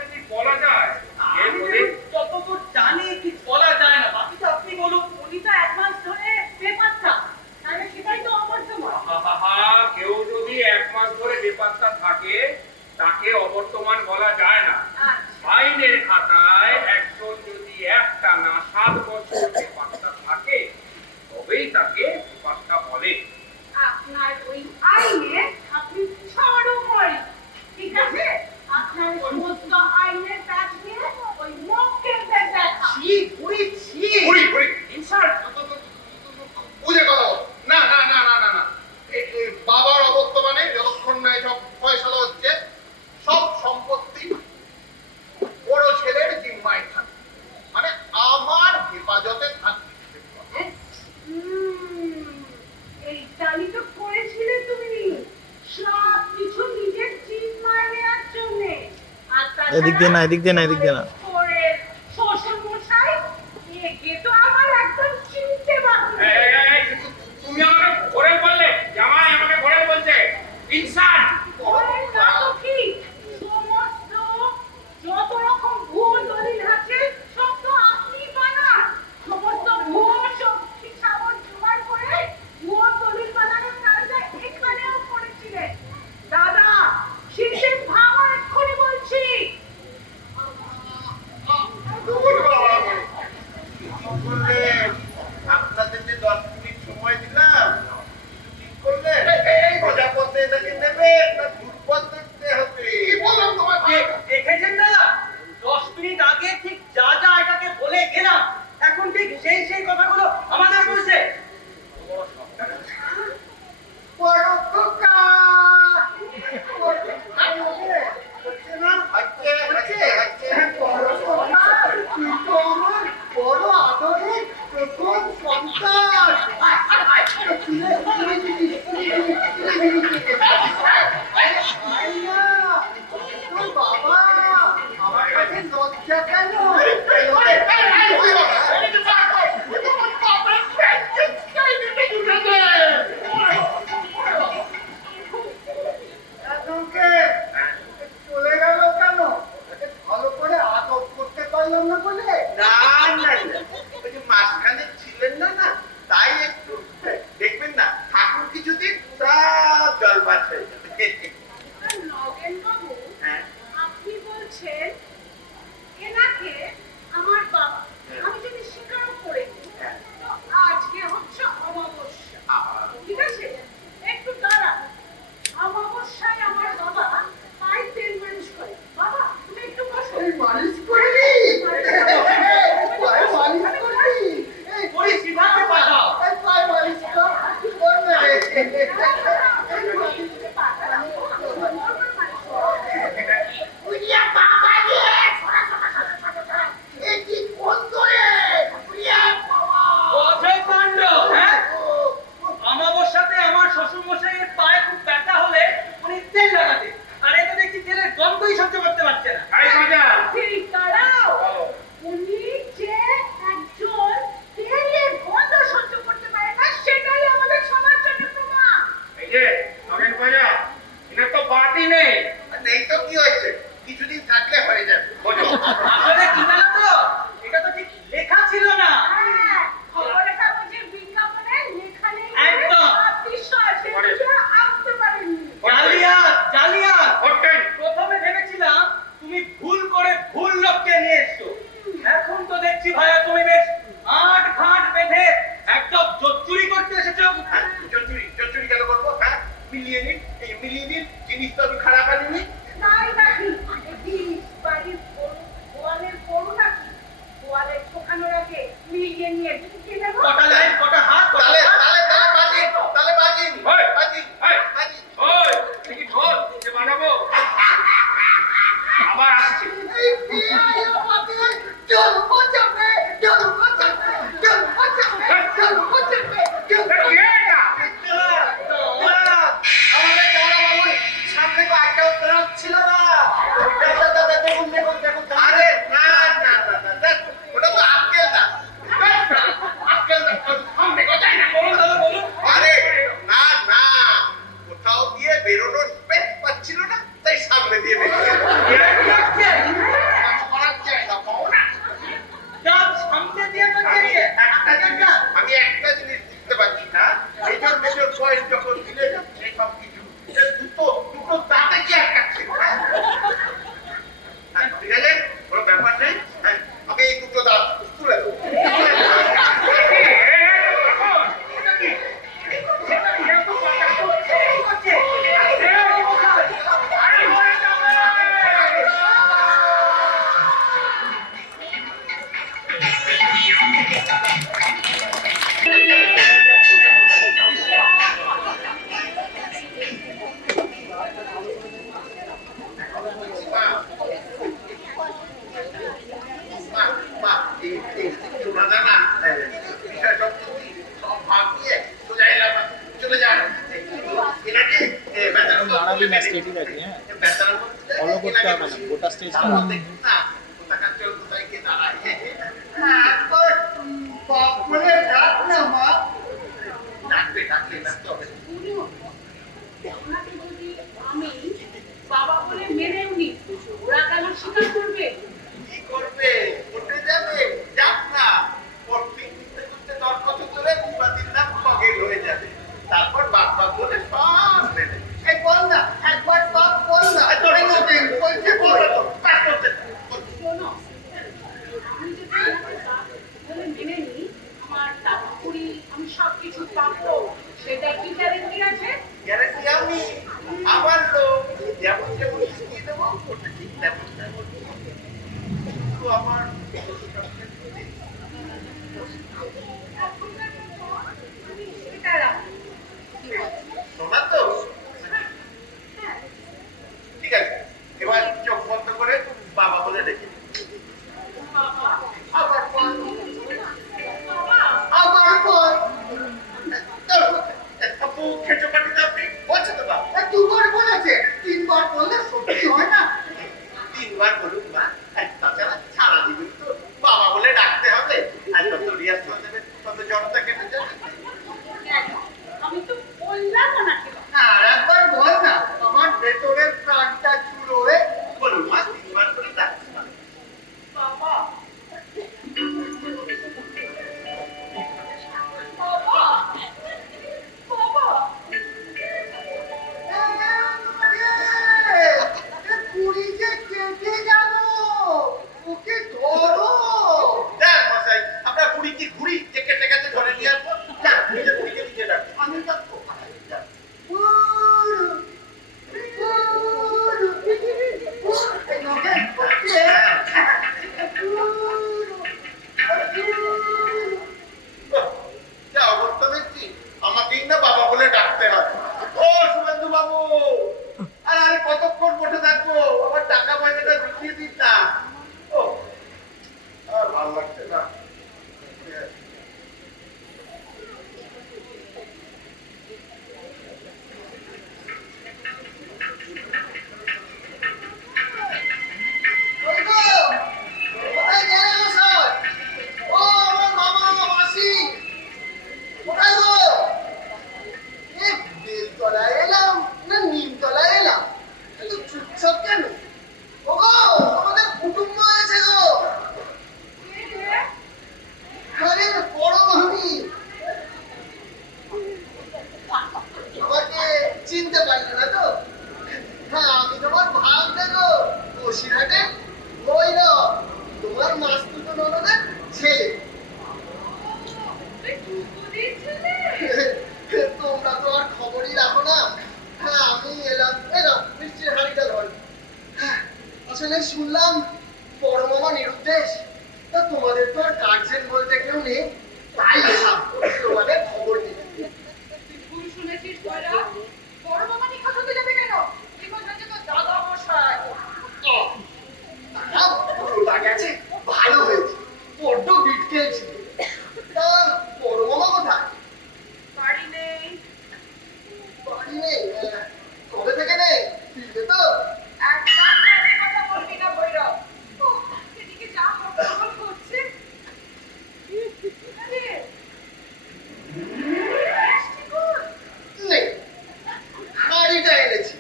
এদিক দিয়ে না, এদিক দিয়ে না, এদিক দিয়ে না। ওরে শ্বশুর মশাই, একে তো আমার একদম চিনতে বাকি নেই। তুমি আমাকে ঘোরে বললে, জামাই আমাকে ঘোরে বলছে, ইনসান। ওরে না তো কি, সমস্ত যত রকম ভুয়ো দলিল আছে সব তো আপনি বানান। সমস্ত ভুয়ো শক্তি সাবন জোগাড় করে ভুয়ো দলিল বানানোর কাজটা এখানেও করেছিলেন। দাদা, শীতে ভাঙা এক্ষুনি বলছি। দূর বাবা, বললে আপনাদের যে 10 মিনিট সময় দিলাম, ঠিক করলে এই প্রজাপতি এটাকে নেবে না দুর্পদ দেখতে হবে? কি বললাম তোমাকে? দেখেছেন দাদা, 10 মিনিট আগে ঠিক যা যা এটাকে বলে গেলাম, এখন ঠিক সেই কথাগুলো আমাদের বলছে। বড় খোকা, হচ্ছে না? হচ্ছে। বড় খোকা, তুই তো আমার বড় আদরের প্রথম সন্তান। আয় না, তোর বাবা আমার কাছে লজ্জা কেন? এতকে চলে গেল কেন? ভালো করে আদর করতে পারলাম না বলে? না, ওই যে মাঝখানে ছিলেন না, তাই একটু দেখবেন না, ঠাকুর কিছুদিন সব জল বাঁচে। নগেন বাবু, হ্যাঁ। আপনি বলছেন এনাকে আমার বাবা। আমি যদি স্বীকারও করে নিই, হ্যাঁ। তো আজকে হচ্ছে অমাবস্যা, ঠিক আছে? একটু দাঁড়ান। অমাবস্যায় আমার বাবা পায়ে তেল মালিশ করে। বাবা, তুমি একটু বসো। এই মালিশ করবি? পায়ে মালিশ করবি? এই ওই সিদ্ধার্থে পাঠাও। এই পায়ে মালিশ কর, কি করবে রে? উড়িয়া বাবা রে! এই কি কোন ধরে? উড়িয়া বাবা! অজয়কাণ্ড, হ্যাঁ? অমাবস্যাতে আমার শ্বশুর মশাইয়ের পায়ে খুব ব্যথা হলে উনি তেল লাগাতে, আর এটা দেখছি তেলের গন্ধই সহ্য করতে পারছে না। ঠিক দাঁড়াও। উনি যে একজন তেলের গন্ধ সহ্য করতে পারে না, সেটাই আমাদের সবার জন্য প্রমাণ। এই যে নগেন ভাইয়া, এনার তো বাতি নেই। নেই তো কি হয়েছে? কিছুদিন থাকলে হয়ে যাবে। আসলে কি জানো তো, এটা তো ঠিক লেখা ছিল না। হ্যাঁ, খবরের কাগজের বিজ্ঞাপনে লেখা নেই বলে একদম। সব বিষয় সেগুলো আনতে পারেননি। জালিয়াত। প্রথমে ভেবেছিলাম তুমি ভুল করে ভুল লোককে নিয়ে এসছো, এখন তো দেখছি ভাইয়া তুমি বেশ আট ঘাট বেঁধে একদম জোচ্চুরি করতে এসেছো। হ্যাঁ, চচ্চড়ি কেন করবো? হ্যাঁ, মিলিয়ে নিন, জিনিস তো আমি খারাপ আনিনি। তাই নাকি? এটি বাড়ির গোয়ালের গরু নাকি? গোয়ালের ঢোকানোর আগে মিলিয়ে নিয়ে ঢুকে নেবো। কটা লাইন, কটা হাত, কটা তাহলে হাত। বাজিন। ওই, বাজিন। ওই, দেখি ঢোল যে বানাবো। আবার আসছি। এই বিয়ায় আমাকে জল বাঁচাবে, জল বাঁচাবে, জল বাঁচাবে, জল বাঁচাবে, জল কে এটা? আমাদের জানা বাবুর সামনে তো একটা উত্তরাল ছিল না। দেখুন। আরে না, দেখ, ওটা তো আক্কেল না। আক্কেল না, সামনে কোথায় না? বলুন দাদা, বলুন। আরে না, কোথাও দিয়ে বেরোনোর স্পেস পাচ্ছিল না, তাই সামনে দিয়ে বেরিয়ে গেল। করার জায়গা পাও না। যাক, সামনে দিয়ে তো বেরিয়ে। আমি একটা জিনিস বুঝতে পারছি না, মেজর বয়স যখন দিলে যাচ্ছে সব কিছু, দুটো দাঁতে কি আটকাচ্ছে? ঠিক আছে, কোনো ব্যাপার নেই। হ্যাঁ, আমি এই দুটো দাঁত তুলে দেবো। দাঁড়াবি না, স্টেডি রাখবি। হ্যাঁ, ফলো করতে হবে না, গোটা স্টেজটা তারপর দেখুন না কোথাকার চোর কোথায় গিয়ে দাঁড়ায়। একবার বাপ বলে ডাক না মা। ডাকবে ডাকতে হবে। ওনাকে যদি আমি বাবা বলে মেনেও নি, ওরা কেন স্বীকার করবে? কি করবে? উঠে যাবে, যাক না। পড়তে করতে দরকত করে বিবাদীর নাম খগেল হয়ে যাবে। তারপর বাপ বাপ বলে সব মেনে। এই বল না, একবার বাপ বল না। তোর নতুন বলছে বল না তো। কাজ করতে শোনো, আমি যদি ওনাকে বাপ বলে মেনে নি, আমার টাকা কড়ি আমি সবকিছু পাবো, সেটা কি গ্যারেন্টি আছে? গ্যারেন্টি আমি আমার লোক যেমন যেমন শিখিয়ে দেবো ওটা ঠিক তেমন তেমন। কিন্তু আমার আমি সেটা রাখি। শোনা তো? ঠিক আছে, এবার চোখ বন্ধ করে বাবা বলে ডেকে আবার বল, আবার বল। আপু খেচো কাটি দাবি বলছে তো বাবা। দুবার বলেছে, তিনবার বললে সত্যি হয় না। তিনবার বলুক মা, তাছাড়া সারা জীবন তো বাবা বলে ডাকতে হবে। আর যত রিহার্সাল দেবে তত জড়তা কেটে যাবে। কেন? আমি তো বললাম ওনাকে আর একবার বল না, আমার ভেতরের প্রাণটা চুলো হয়ে বলুন মা, তিনবার করে ডাকতে হবে। বাবা, বাবা, বাবা। কুড়ি যে কেটে গেল, ওকে ধরো। দেখ মশাই, আমরা বুড়ি কি ঘুড়ি যে কেটে গেছে ধরে নিয়ে আসবো? না, নিজে বুড়িকে নিজে ডাক। আমি যাবো। যা অবস্থা দেখছি, আমাকেই না বাবা বলে ডাকতে হয়। ও শুভেন্দু বাবু, আরে কতক্ষণ বসে থাকবো? আমার টাকা পয়সাটা ঢুকিয়ে দিস না। ও আর ভালো লাগছে না। কোথায় গেলে সব? ও আমার মামা মাসি কোথায় গো? বেলতলায় এলাম না নিমতলায় এলাম? এত চুপচাপ কেন? ওগো, তোমাদের কুটুম্ব হয়েছে গো। আরে বড় মামি, আমাকে চিনতে পারলে না তো? হ্যাঁ, আমি তোমার ভাবতে গো, বসিরহাটে ভৈরব, তোমার মাস্তুতো ননদের ছেলে। তোমরা তো আর খবরই রাখো না। হ্যাঁ, আমি এলাম। এলাম নিশ্চয়ই হাঁড়িটা ধর। আসলে শুনলাম বড় মামা নিরুদ্দেশ। তা তোমাদের তো আর গার্জেন বলতে কেউ নেই, তাই তোমাদের খবর দিতে। তুই ভুল শুনেছিস বয়রা। বড় মামা নিয়ে কথা যাবে কেন? কি বলছে তো দাদা মশাই। ওটা গেছে, ভালো হয়েছে। বড্ড বিটকে ছিল। তা বড় মামা কোথায়? বাড়ি নেই। বাড়ি নেই? কবে থেকে নেই? ফিরবে তো? একদম বাজে কথা বলবি না ভৈরব। ওহ, এদিকে যা হট্টগোল করছে। আরে, মিষ্টি কই? নেই। হাঁড়িটা এনেছি।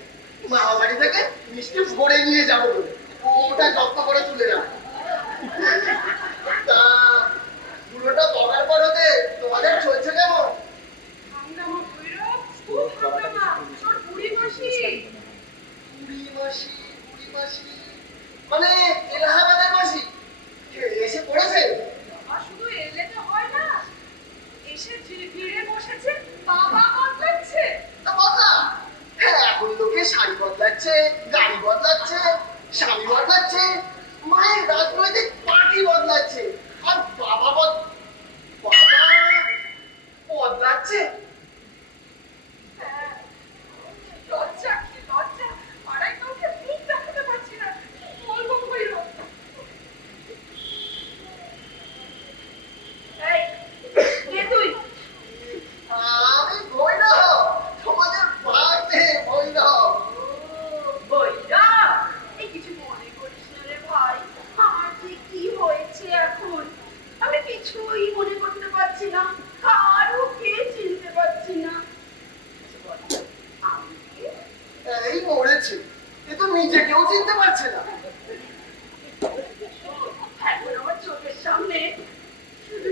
মামা বাড়ি থেকে মিষ্টি ভরে নিয়ে যাবো বলে। ওটা যত্ন করে তুলে রাখ। তা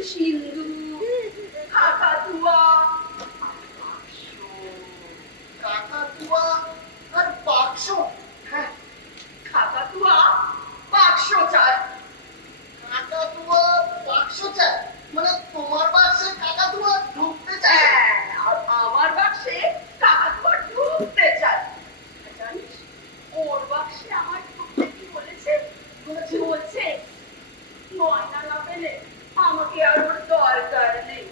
সিন্ধু, কাকাতুয়া, কাকাতুয়া আর বাক্স। হ্যাঁ, কাকাতুয়া বাক্স চায়। কাকাতুয়া বাক্স চায়, মানে তোমার বাক্সে কাকাতুয়া ঢুকতে চায়। হ্যাঁ, আর আমার বাক্সে কাকাতুয়া ঢুকতে চায়। জানিস ওর বাক্সে আমার ঢুকতে কি বলেছে? বলছে গয়না না পেলে আমাকে আর ওর দরকার নেই।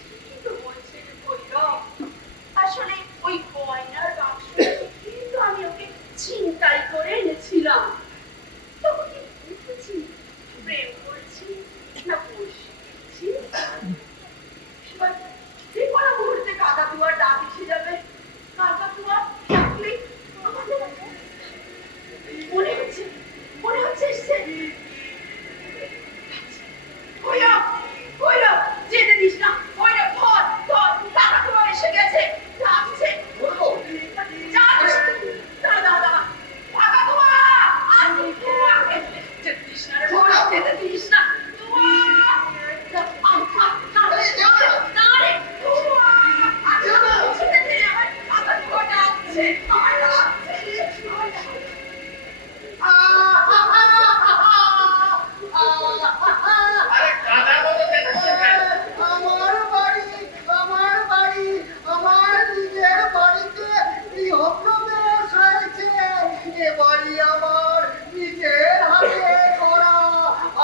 ঠিকই তো বলছে রে ভৈরব। আসলে ওই গয়নার বাক্স কিন্তু আমি ওকে ছিনতাই করে এনেছিলাম। তখন কি বুঝেছি প্রেম করছি না বসে গেছি? এবার যে কোনো মুহূর্তে কাকাতুয়ার ডাক এসে যাবে। কাকাতুয়া ডাকলে আমাদের মনে হচ্ছে এসছে। ভৈরব, ভৈরব, যেতে দিস না। ভৈরব, ধর, ধর, কাকাতুয়া এসে গেছে, ডাকছে। বলবো যাচ্ছি। দাঁড়া, দাঁড়া, দাঁড়া। কাকাতুয়া, আসছে। যেতে দিস না রে ভৈরব, যেতে দিস না। আরে যেও না। না রে, যেতে দে আমার। কাকাতুয়া ডাকছে, আমার ডাকছে। আরে কাদা মতো দেখাচ্ছে কেন? আমার বাড়ি, আমার নিজের বাড়িতে গৃহপ্রবেশ হয়েছে। এ বাড়ি আমার নিজের হাতে করা,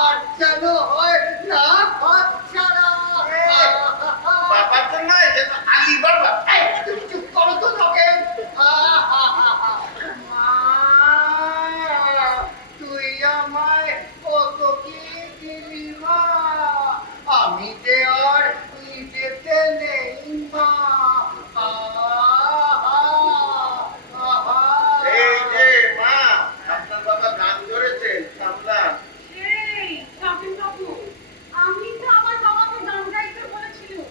আর যেন হয় না বাচ্চারা। বাবার জন্য এটা তো আলি বাবা। তুমি চুপ করো তো তোকে। তুই আমায় কত কি দিলি মা, আমি যে আর যেতে নেই মা। এই যে মা, আপনার বাবা গান ধরেছেন, সাবধান। এই শাকিল বাবু, আমি তো আমার বাবাকে গান গাইতে বলেছিলাম,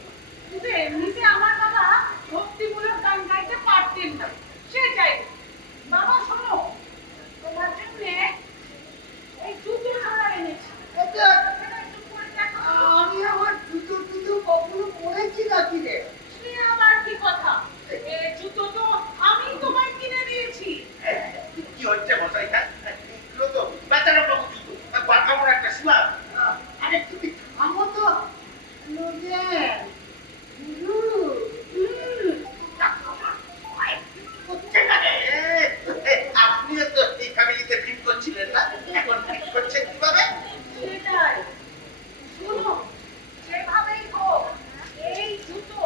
কিন্তু এমনিতে আমার বাবা ভক্তিমূলক গান গাইতে পারতেন না, সেটাই। বাবা শোনো, তোমার জন্য এই জুতো জোড়া এনেছি। এটা এটা একটু পরে দেখো। আমি আমার জুতো কখনো পরেছি নাকি রে? সে আবার কি কথা? এই জুতো তো আমি তোমায় কিনে দিয়েছি। কি হচ্ছে মশাই? এগুলো তো বেচারা বাবু জুতো, বাঁকামোর একটা স্ল্যাব। আরে তুমি থামো তো। নজেন, আপনিও তো এই ফ্যামিলিতে ফিট করছিলেন না, এখন ফিট করছেন কিভাবে? সেটাই। শোনো, যেভাবেই হোক এই জুতো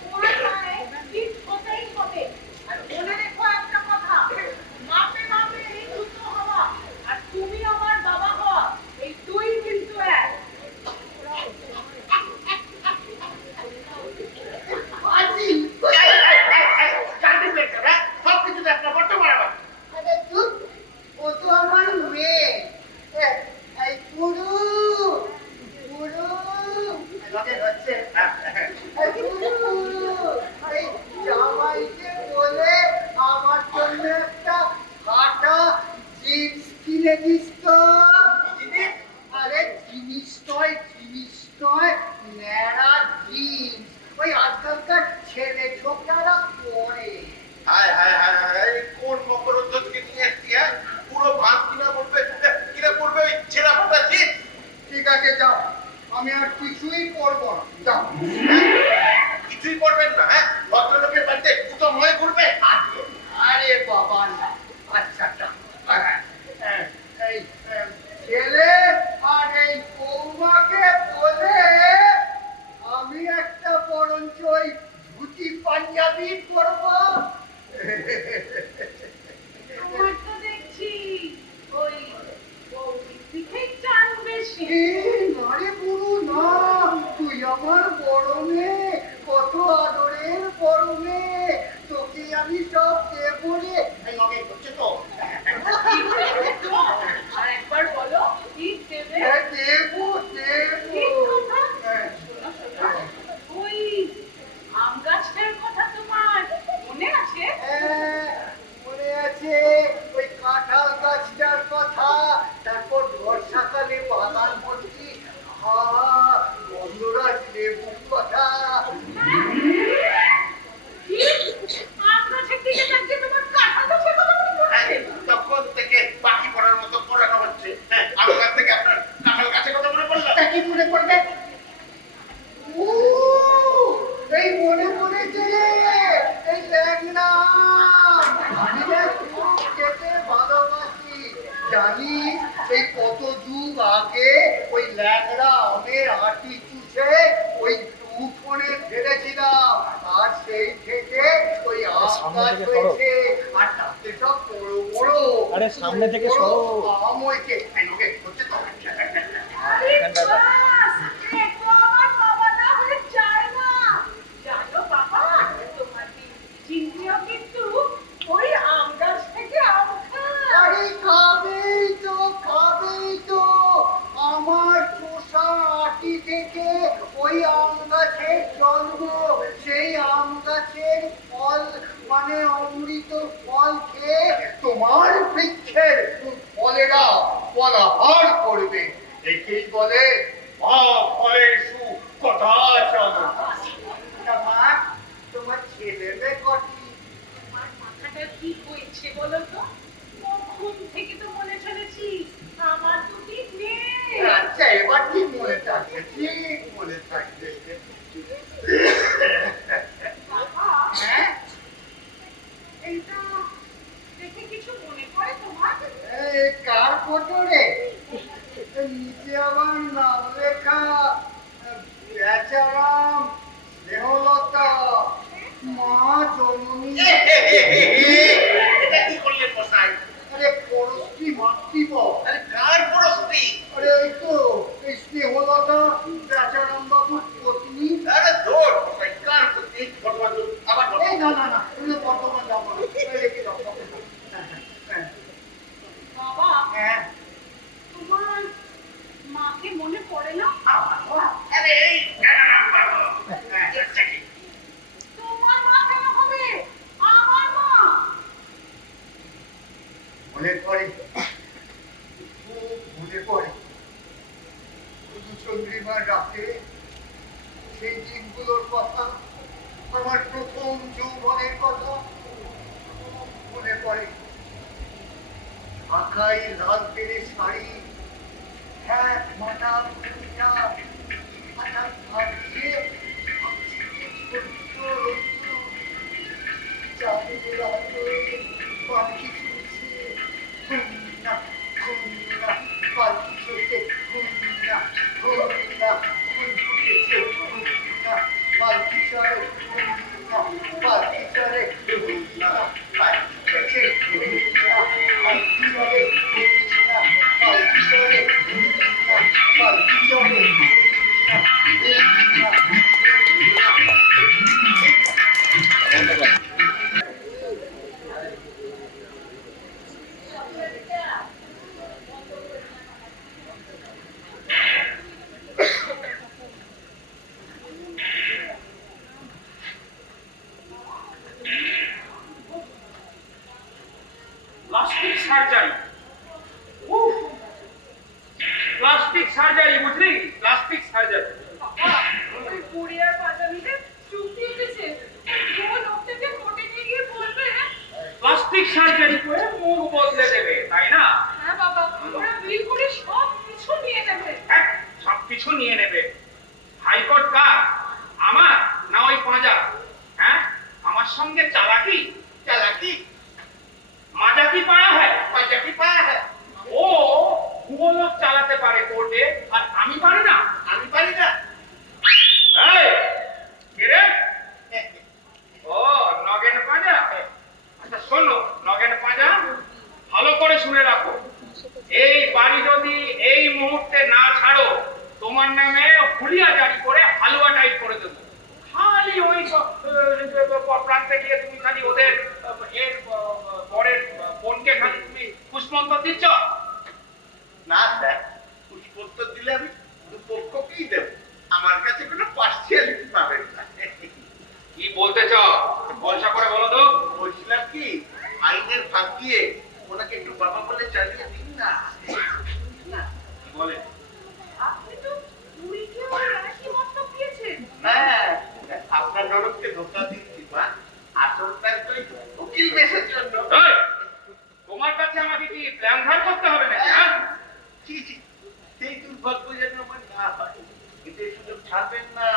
তোমার পায়ে ফিট হতেই হবে। আর মনে রেখো একটা কথা, মাপে মাপে এই জুতো হওয়া আর তুমি আমার বাবা হওয়া, এই দুই কিন্তু এক। আজি জানতে পেরেছো না? সব কিছুতে একটা বড্ড বাড়াবাড়ি। আরে চুপ, ও তো আমার মেয়ে। এই পুরু নজেন হচ্ছে। এই পুরু, এই জামাইকে বলে আমার জন্য একটা ফাটা জিন্স কিনে দিস তো। আরে জিনিস নয়, ন্যাড়া জিন্স। ওই আজকালকার ছেলে ছোকরারা পরে। হায় হায় হায় হায়, কোন মকরধ্বজকে নিয়ে এসছি? পুরো ভাত কিনা পড়বে ওই ছেঁড়া ফাটা জিন্স। ঠিক আছে যাও, আমি আর কিছুই করবো না, যাও। কিছুই করবেন না? হ্যাঁ, ভদ্রলোকের বাড়িতে দুটো ময় করবে। আরে বাবা না, আচ্ছা এই ছেলে আর এই বৌমাকে বলে আমি একটা বরঞ্চ ওই ধুতি পাঞ্জাবি করবো। আমার তো দেখছি ওই বৌদির দিকেই টান বেশি। নারে বুড়ু না, তুই আমার বড় মেয়ে, কত আদরের বড় মেয়ে, তোকে আমি সব দেবো রে। এই নগে হচ্ছে তো। কি দেবে তো? আরেকবার বলো, কি দেবে? দেবো কি কথা? শোনো, ওই আম গাছের কথা তোমার মনে আছে? মনে আছে ওই কাঁঠাল গাছটার কথা, তারপর বর্ষাকালে বাগান ভর্তি জানিস সেই কত যুগ আগে ওই ল্যাংড়া আমের আটি চুষে ওই উঠোনে ফেলেছিলাম, আর সেই থেকে ওই আম গাছ হয়েছে, আর তাতে সব বড় বড় আরে সামনে থেকে সরো। আম হয়েছে। হচ্ছে তো আরে বাস, একটু আমার বাবাটা হয়ে যায় না। জানো বাবা, তোমার চিন্তিও কিন্তু ওই আম গাছ থেকে আম খায়। আরে খাবেই তো আমার চোষা আটি থেকে ওই আম গাছের জন্ম, সেই আম গাছের ফল মানে অমৃত ফল খেয়ে তোমার বৃক্ষের ফলেরা ফলাহার করবে। একেই বলে মা ফলের সু কথা জানো। মা, তোমার ছেলে মেয়ে কটি? আমার মাথাটা কি হয়েছে বলো তো? কখন থেকে তো মনে চলেছি আমার দুটি মেয়ে। আচ্ছা, এবার ঠিক মনে থাকবে, ঠিক মনে থাকবে। বাবা, হ্যাঁ, এইটা দেখে কিছু মনে পড়ে তোমার? এই কার ফটো রে? নিচে আমার নাম লেখা, বেচারাম স্নেহলতা, মা জননী। এটা কি করলেন মশাই? আরে পরশ্রী মাতৃপদ। আরে কার পরস্তি? আরে এই তো এই স্নেহলতা বেচারাম বাবুর পত্নী। আরে ধর মশাই, কার প্রতি বর্তমান যুগ? আবার বলো। এই না, তুমি বর্তমান যাবো না, রেখে দাও। বাবা, হ্যাঁ, তোমার মাকে মনে পড়ে না? আরে এই তোমার মা কেন হবে? আমার মা। মনে পড়ে, খুব মনে পড়ে। শুধু চন্দ্রিমার রাতে সেই দিনগুলোর কথা, আমার প্রথম যৌবনের কথা খুব মনে পড়ে। ঢাকাই লাল পেরে শাড়ি, এক মাথা ঘুমটা, মাথা ভাবিয়ে ছোট্ট রোদ্দুর, চাঁদের আলোয় পাখি ছুটছে, ঘুমনা ঘুমনা, পাখি ছুটছে, ঘুমনা ঘুমনা, ফুল ফুটেছে, ঘুমনা পাখি চড়ে, ঘুমনা পাখি চড়ে, ঘুমনা পাখি চড়ে, ঘুমনা পাখি চড়ে, ঘুমনা পাখি চড়ে, ঘুমনা পাখি চড়ে, ঘুমনা প্লাস্টিক সার্জারি, প্লাস্টিক সার্জারি, বুঝলি? Plastic surgery. বাবা, ওই বুড়ি আর পাঁচালিদের চুক্তি উঠেছে। কোন লোকটাকে কোর্টে নিয়ে গিয়ে বলবে, প্লাস্টিক সার্জারি করে মুখ বদলে দেবে, তাই না? হ্যাঁ বাবা, ওরা বিল করে সব কিছু নিয়ে নেবে। হ্যাঁ, সবকিছু নিয়ে নেবে। হাইকোর্ট কার? আমার না ওই পাঁজা? হ্যাঁ, আমার সঙ্গে চালাকি চালাকি মাজা কি পায়া হয়? মজা কি পায়া হ্যাঁ? ও ভুয়ো লোক চালাতে পারে কোর্টে, আর আমি পারি না। আমি পারি না। এই, কে রে? ও নগেন পাঁজা। আচ্ছা শোনো নগেন পাঁজা, ভালো করে শুনে রাখো, এই বাড়ি যদি এই মুহূর্তে না ছাড়ো, তোমার নামে হুলিয়া জারি করে হালুয়া টাইপ করে দেবো। খালি ওই প্রান্তে গিয়ে তুমি খালি ওদের এর পরের বোনকে খালি তুমি পুষ্পন্তর দিচ্ছ। না স্যার, পুষ্পোত্তর দিলে আমি দুপক্ষকেই দেব, আমার কাছে কোনো পার্সিয়ালিটি পাবেন না। কি বলতে চাও বলসা করে বলো তো। বলছিলাম কি, আইনের ফাঁক দিয়ে ওনাকে একটু বাবা বলে চালিয়ে দিন না। বলে আপনি তো বুড়িকে ওই একই মন্তব্য দিয়েছেন। হ্যাঁ, আপনার নরককে ধোকা দিচ্ছি মা, আসলটা তো উকিল বেশের জন্য। এই, তোমার কাছে আমাকে কি প্ল্যান ধার করতে হবে নাকি? হ্যাঁ, ছি ছি, সেই দুর্ভাগ্য যেন আমার না হয়, এতে সুযোগ ছাড়বেন না।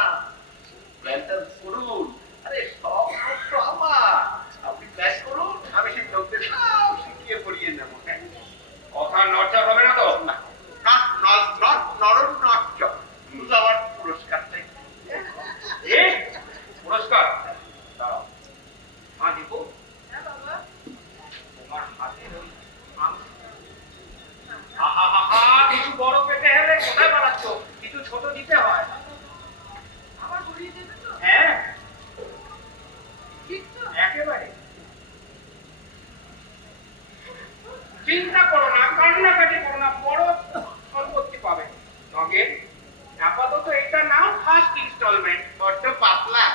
প্ল্যানটা করুন। আরে সব লোক তো আমার, আপনি প্ল্যান করুন, আমি সেই লোকদের সব শিখিয়ে পড়িয়ে নেবো। কথা নড়চড় হবে না তো? নরম নাট্য শুধু আমার পুরস্কার চাই। এ পুরস্কার দাঁড়াও। মা দীপু, হ্যাঁ বাবা। তোমার হাতে ওই আংটি। আহা, কিছু বড় পেটে হেলে কোথায় বাড়াচ্ছ? কিছু ছোট দিতে হয়। আবার ঘুরিয়ে দেবে তো? হ্যাঁ, ঠিক তো? একেবারে। চিন্তা করো না, কান্নাকাটি করো না, বড় সম্পত্তি পাবে। নগেন, আপাতত এটা নাও ফার্স্ট ইনস্টলমেন্ট। বড্ড পাতলা।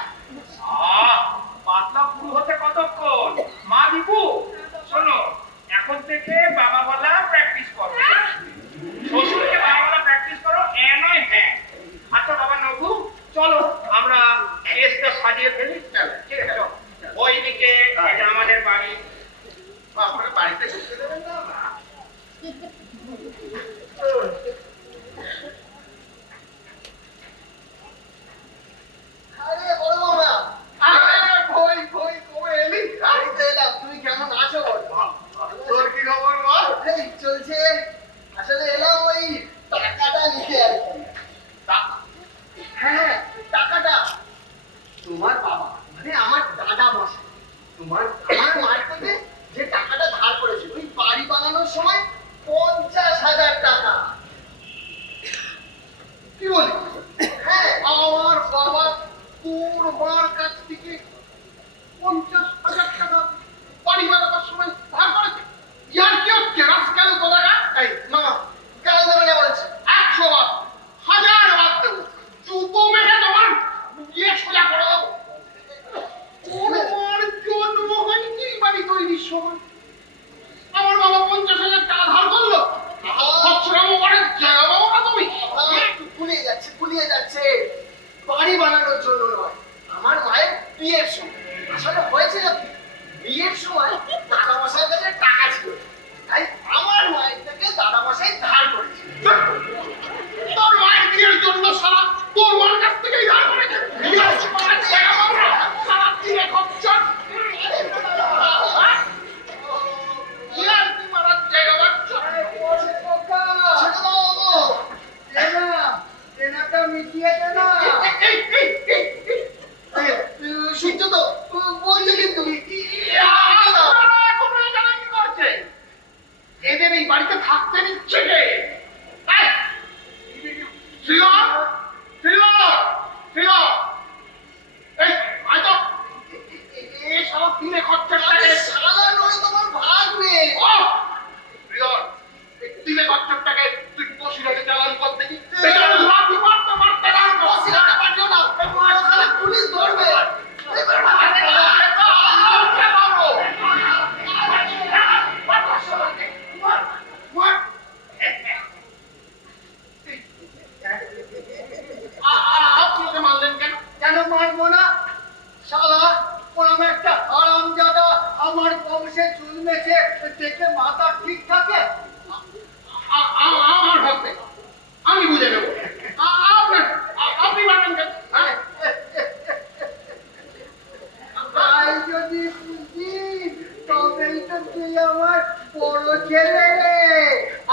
পাতলা পুরো হতে কতক্ষণ? মা দীপু, শোনো, এখন থেকে বাবা বলা প্র্যাকটিস করো। শ্বশুরকে বাবা বলা প্র্যাকটিস করো, নয় হ্যাঁ। আচ্ছা বাবা নবু, চলো আমরা কেসটা সাজিয়ে ফেলি। ঠিক আছে, চলো। ওইদিকে এটা আমাদের বাড়ি। আপনারা বাড়িতে ঢুকতে দেবেন না? আরে বড় মামা, আরে ভই কবে এলি? এই তো এলাম। তুমি কেমন আছো বল? তোর কি খবর বল? এই চলছে। আসলে এলাম ওই টাকাটা নিতে আর কি। হ্যাঁ, টাকাটা তোমার বাবা মানে আমার দাদা মশাই আমার মায়ের থেকে যে টাকাটা ধার করেছিল ওই বাড়ি বানানোর সময় 50,000 টাকা। কি বলি? হ্যাঁ, আমার বাবা তোর মার কাছ থেকে 50,000 টাকা বাড়ি বানাবার সময় ধার করেছে। ইয়ার কি হচ্ছে? রাস্কেল কোথাকার? এই মামা কেন দেবে না বলছি? 100 বার 1000 বার দেবো, জুতো মেরে তোমার সোজা করে দেবো। তোর মার জন্ম হয়নি বাড়ি তৈরির সময়। আমার বাবা 50,000 টাকা ধার করলো। খরচরামো করে যাবো না তুমি। একটু গুলিয়ে যাচ্ছে। বাড়ি বানানোর জন্য নয়, আমার মায়ের বিয়ের সময়। আসলে হয়েছিল কি, বিয়ের সময় দাদা মশাইয়ের কাছে টাকা ছিল, তাই আমার মায়ের থেকে দাদা মশাই ধার করেছিল। তোর মায়ের বিয়ের জন্য সারা তোর মার কাছ থেকেই ধার করেছে। সারা দিনে খরচা। ইয়ার কি মারার জায়গা পাচ্ছ? ছেড়ে দাও গো। দেনাটা মিটিয়ে দে না। শুনছ তো, বলছো কিন্তু। এখন এখানে কি করছে? এদের এই বাড়িতে থাকতে দিচ্ছে কে? শিওর শিওর শিওর এই আয় এই সব দিনে খরচাটা শালা নয়, তোমার ভাগ্নে। শিওর দিনে খরচাটাকে তুই বসিরাতে চালান কর দেখি। এটা লাঠি মারতে মারতে না বসিরাতে পাঠিও না, শালা পুলিশ ধরবে। আপনি ওকে মারলেন কেন? কেন মারবো না? শালা ওরম একটা হারামজাদা আমার বংশে জন্মেছে দেখে মাথা ঠিক থাকে? আমার ভাবতে আমি বুঝে নেবো। আপনি মারলেন কেন? তাই যদি বুঝি তবেই তো তুই আমার বড় ছেলে রে।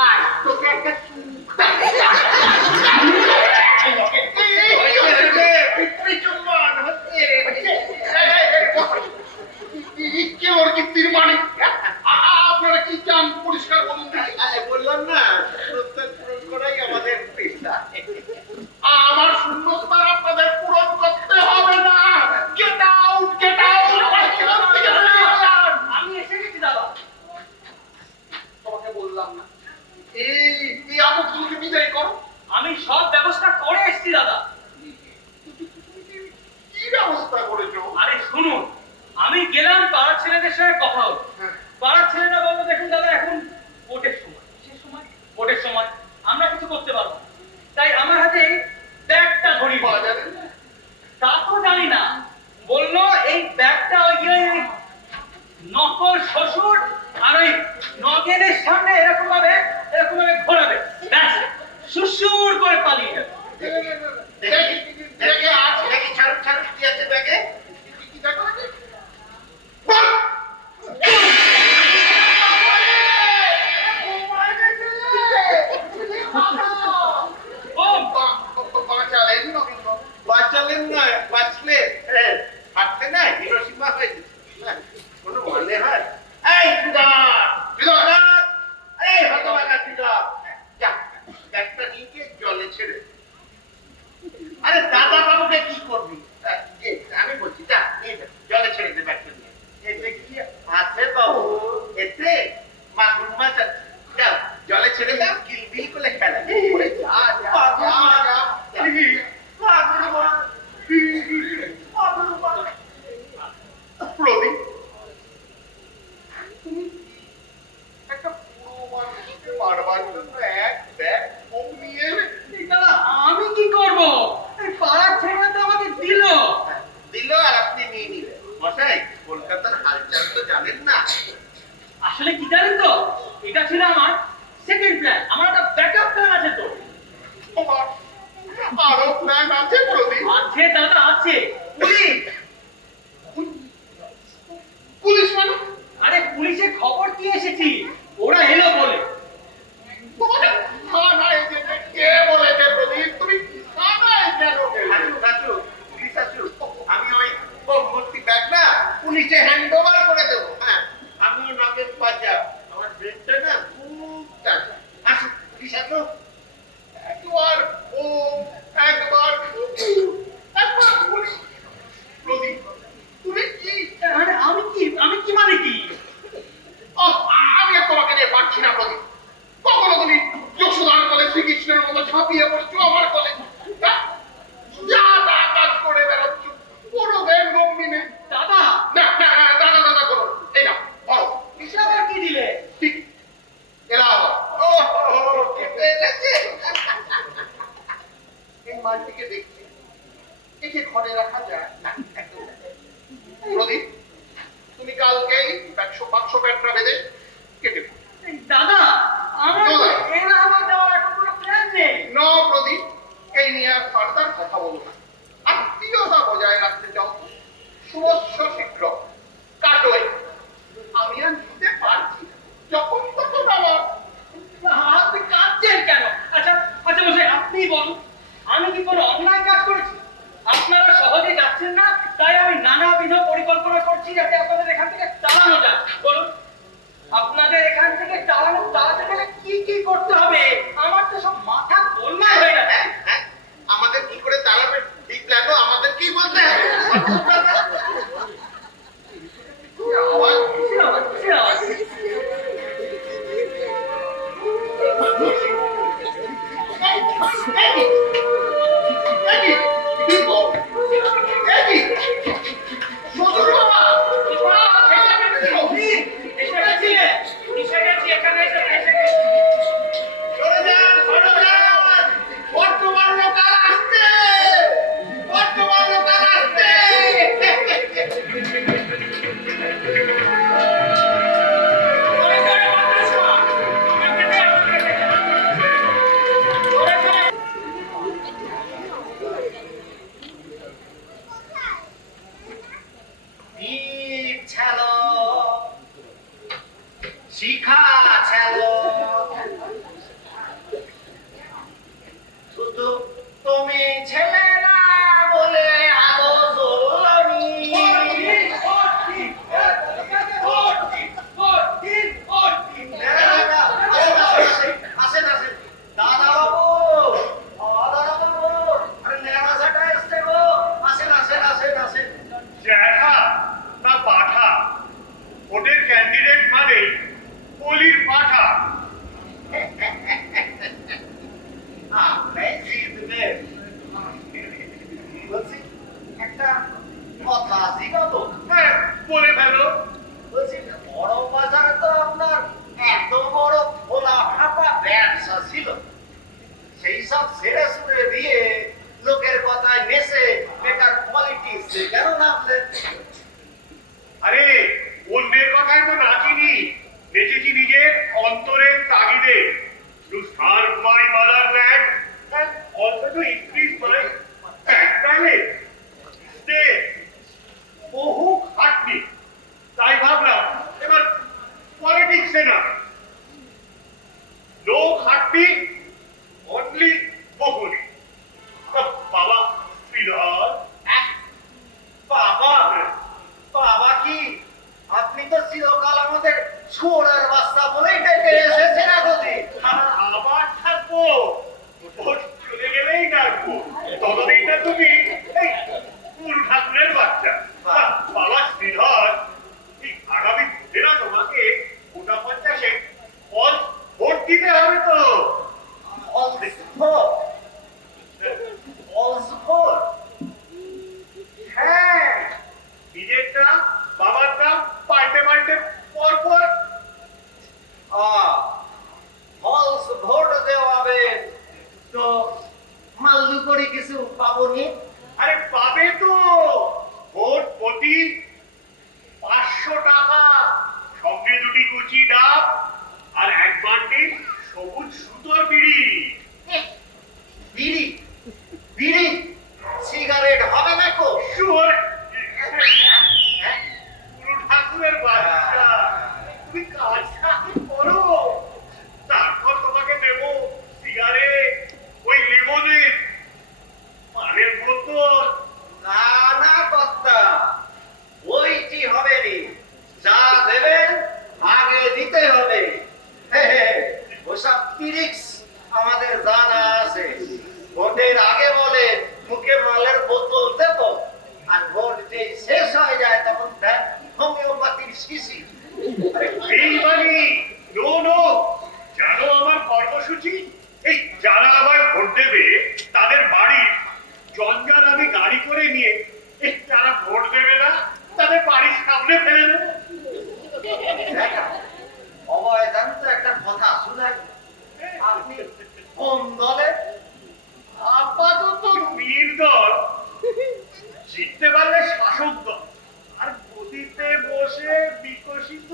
আয় তোকে একটা আপনারা কি চান পরিষ্কার বলুন দেখি। বললাম না, প্রত্যেক পূরণ করাই আমাদের পেশা। আমার শূন্যস্থান আপনাদের পূরণ করতে হবে না। Get out get out. আমি এসে গেছি দাদা। তোমাকে বললাম না এই আমুকগুলোকে বিদায় করো। আমি সব ব্যবস্থা করে এসেছি দাদা। কি ব্যবস্থা করেছো? আরে শুনুন, আমি গেলাম পাড়ার ছেলেদের সঙ্গে কথা হলো। পাড়ার ছেলেরা বললো দেখুন দাদা এখন ভোটের সময়। কিসের সময়? ভোটের সময়। আমরা কিছু করতে পারবো না। তাই আমার হাতে ব্যাগটা ধরি পাওয়া যাবে তা তো জানি না। বললো এই ব্যাগটা ওই নকল শ্বশুর আর ওই নগেনের সামনে এরকম ভাবে ঘোরাবে, ব্যাস সুসুর করে পালিয়ে যাবে। দেখি দেখি আছে দেখি ছাড় ছাড় কি আছে ব্যাগে? কি দেখো দেখি। ও মাই গড! না বাঁচলে হাঁটতে না হিরোসীমা হয়ে যেত। কোনো মানে হয়? এই এই হতভাগা যা একটা নিয়ে গিয়ে জলে ছেড়ে। আরে দাদা বাবুকে কি করবি? আমি বলছি যা নিয়ে যা, জলে ছেড়ে দে ব্যাগটা নিয়ে। এতে কি আছে বাবু? এতে মাগুর মাছ আছে। যাও জলে ছেড়ে দাও, কিলবিল করে খেলা। প্রদীপ, তুমি একটা পুরো মানুষকে মারবার জন্য এক ব্যাগ বোম নিয়ে এলে। দাদা আমি কি করব? এই পাড়ার ছেলেরা তো আমাকে দিল। দিল আর আপনি নিয়ে নিলেন। মশাই কলকাতার হালচাল তো জানেন না। আসলে কি জানেন তো, এটা ছিল আমার সেকেন্ড প্ল্যান। আমার একটা ব্যাকআপ প্ল্যান আছে তো। তোমার আরো প্ল্যান আছে প্রদীপ? আছে দাদা আছে। পুলিশ, পুলিশ মানে? আরে পুলিশে খবর দিয়ে এসেছি, ওরা এলো বলে। তোমাকে থানায় যেতে কে বলেছে প্রদীপ? তুমি থানায় কেন গেলে? পুলিশ আসু, আমি ওই বোম ভর্তি ব্যাগ না পুলিশে হ্যান্ড ওভার করে দেবো। হ্যাঁ আমিও নগদ বাজা, আমার ব্রেনটা না খুব টাকা। আসুন পুলিশ আসুন। একবার বোম, একবার কুকুর, একবার পুলিশ। প্রদীপ, তুমি কি? আরে আমি কি মানে কি? আমি আর তোমাকে নিয়ে পারছি না প্রদীপ। কখনো তুমি যশোদার কোলে শ্রীকৃষ্ণের মতো ঝাঁপিয়ে পড়ছো আমার কোলে। যা তা কাজ করে বেড়াচ্ছ, কোনো জ্ঞান গম্ভীর নেই। দাদা না না না, দাদা দাদা করো। এই না বলো, কিসে আবার কি দিলে? ঠিক এলা আবার। এই মালটিকে দেখছি, একে ঘরে রাখা যায় না। প্রদীপ, তুমি কালকেই বাক্স প্যাটরা বেঁধে কেটে দাও। দাদা আমার এরা আমার দেওয়ার এখন কোনো প্ল্যান নেই। ন প্রদীপ, এই নিয়ে আর ফার্দার কথা বলো না। আত্মীয়তা বজায় রাখতে চাও, শুভস্য শীঘ্র কাটোয়। আমি আর নিতে পারছি না। যখন তখন আমার আপনি কাঁদছেন কেন? আচ্ছা আচ্ছা বসে আপনি বলুন, আমি কি কোনো অন্যায় কাজ করেছি? আপনারা সহজে যাচ্ছেন না, তাই আমি নানাবিধ পরিকল্পনা করছি যাতে আপনাদের এখান থেকে চালানো যায়। বলুন আপনাদের এখান থেকে চালাতে গেলে কি কি করতে হবে? আমার তো সব মাথা গোলমাল হয়ে গেছে। হ্যাঁ আমাদের কি করে চালাবে এই প্ল্যানও আমাদের কি বলতে হবে? আওয়াজ কিসের আওয়াজ? কিসের আওয়াজ? শ্বশুর বাবা, এসে গেছি এখানে এসে গেছি। সরে যান, সরে যান। বর্তমান লোকাল আসছে, বর্তমান লোকাল আসছে। দীপ ছালো, শিখা ছালো, শুধু তুমি ছেলে না বলে আলো জ্বলনি। আসেন আসেন দাদা বাবু, দাদা বাবু, আরে নেমাজাটা এসছে গো। আসেন আসেন আসেন আসেন। জ্যাঠা না পাঠা, ভোটের ক্যান্ডিডেট মানে কলির পাঠা। আপনাই জিতবেন। বলছি একটা কথা জিজ্ঞাসা তো। হ্যাঁ বলে ফেলো। বলছি বড় বাজারে তো আপনার এত বড় খোলা ফাঁপা ব্যবসা ছিল, সেই সব ছেড়ে ছুড়ে দিয়ে লোকের কথায় নেশে বেকার পলিটিক্স কেন নামলেন? আরে অন্যের কথায় তো নাচিনি, নেচেছি নিজের অন্তরের তাগিদে। To serve my motherland and also to increase my bank balance. বহু খাটনি, তাই ভাবলাম এবার পলিটিক্সে না। নো খাটনি, অনলি বকুনি। বাবা শ্রীধর আনন্দ করে কিছু পাবনি? আরে পাবে তো, ভোট প্রতি 500 টাকা, সঙ্গে 2টি কুচি ডাব আর 1 বান্ডিল সবুজ সুতোর বিড়ি। বিড়ি বিড়ি সিগারেট হবে না কো? শুয়োর, গুরু ঠাকুরের বাচ্চা, তুমি কাজটা করো, তারপর তোমাকে দেব সিগারেট, ওই লিমনের, পানের বোতল। না না কর্তা, ওইটি হবে নি। যা দেবেন আগে দিতে হবে। ওসব ট্রিক্স আমাদের জানা আছে। ভোটের আগে বলে মুখে মালের বোতল দেব, আর ভোট যে শেষ হয়ে যায় তখন দেখ হোমিওপ্যাথির শিশি। এইবারই নো নো, জানো আমার কর্মসূচি, এই যারা আবার ভোট দেবে তাদের বাড়ির জঞ্জাল আমি গাড়ি করে নিয়ে, এই যারা ভোট দেবে না তাদের বাড়ির সামনে ফেলে দেবো। অবয়দান তো একটা কথা শুনে, আপনি কোন দলে? আপাতত নির্দল, জিততে পারলে শাসক দল, আর গদিতে বসে বিকশিত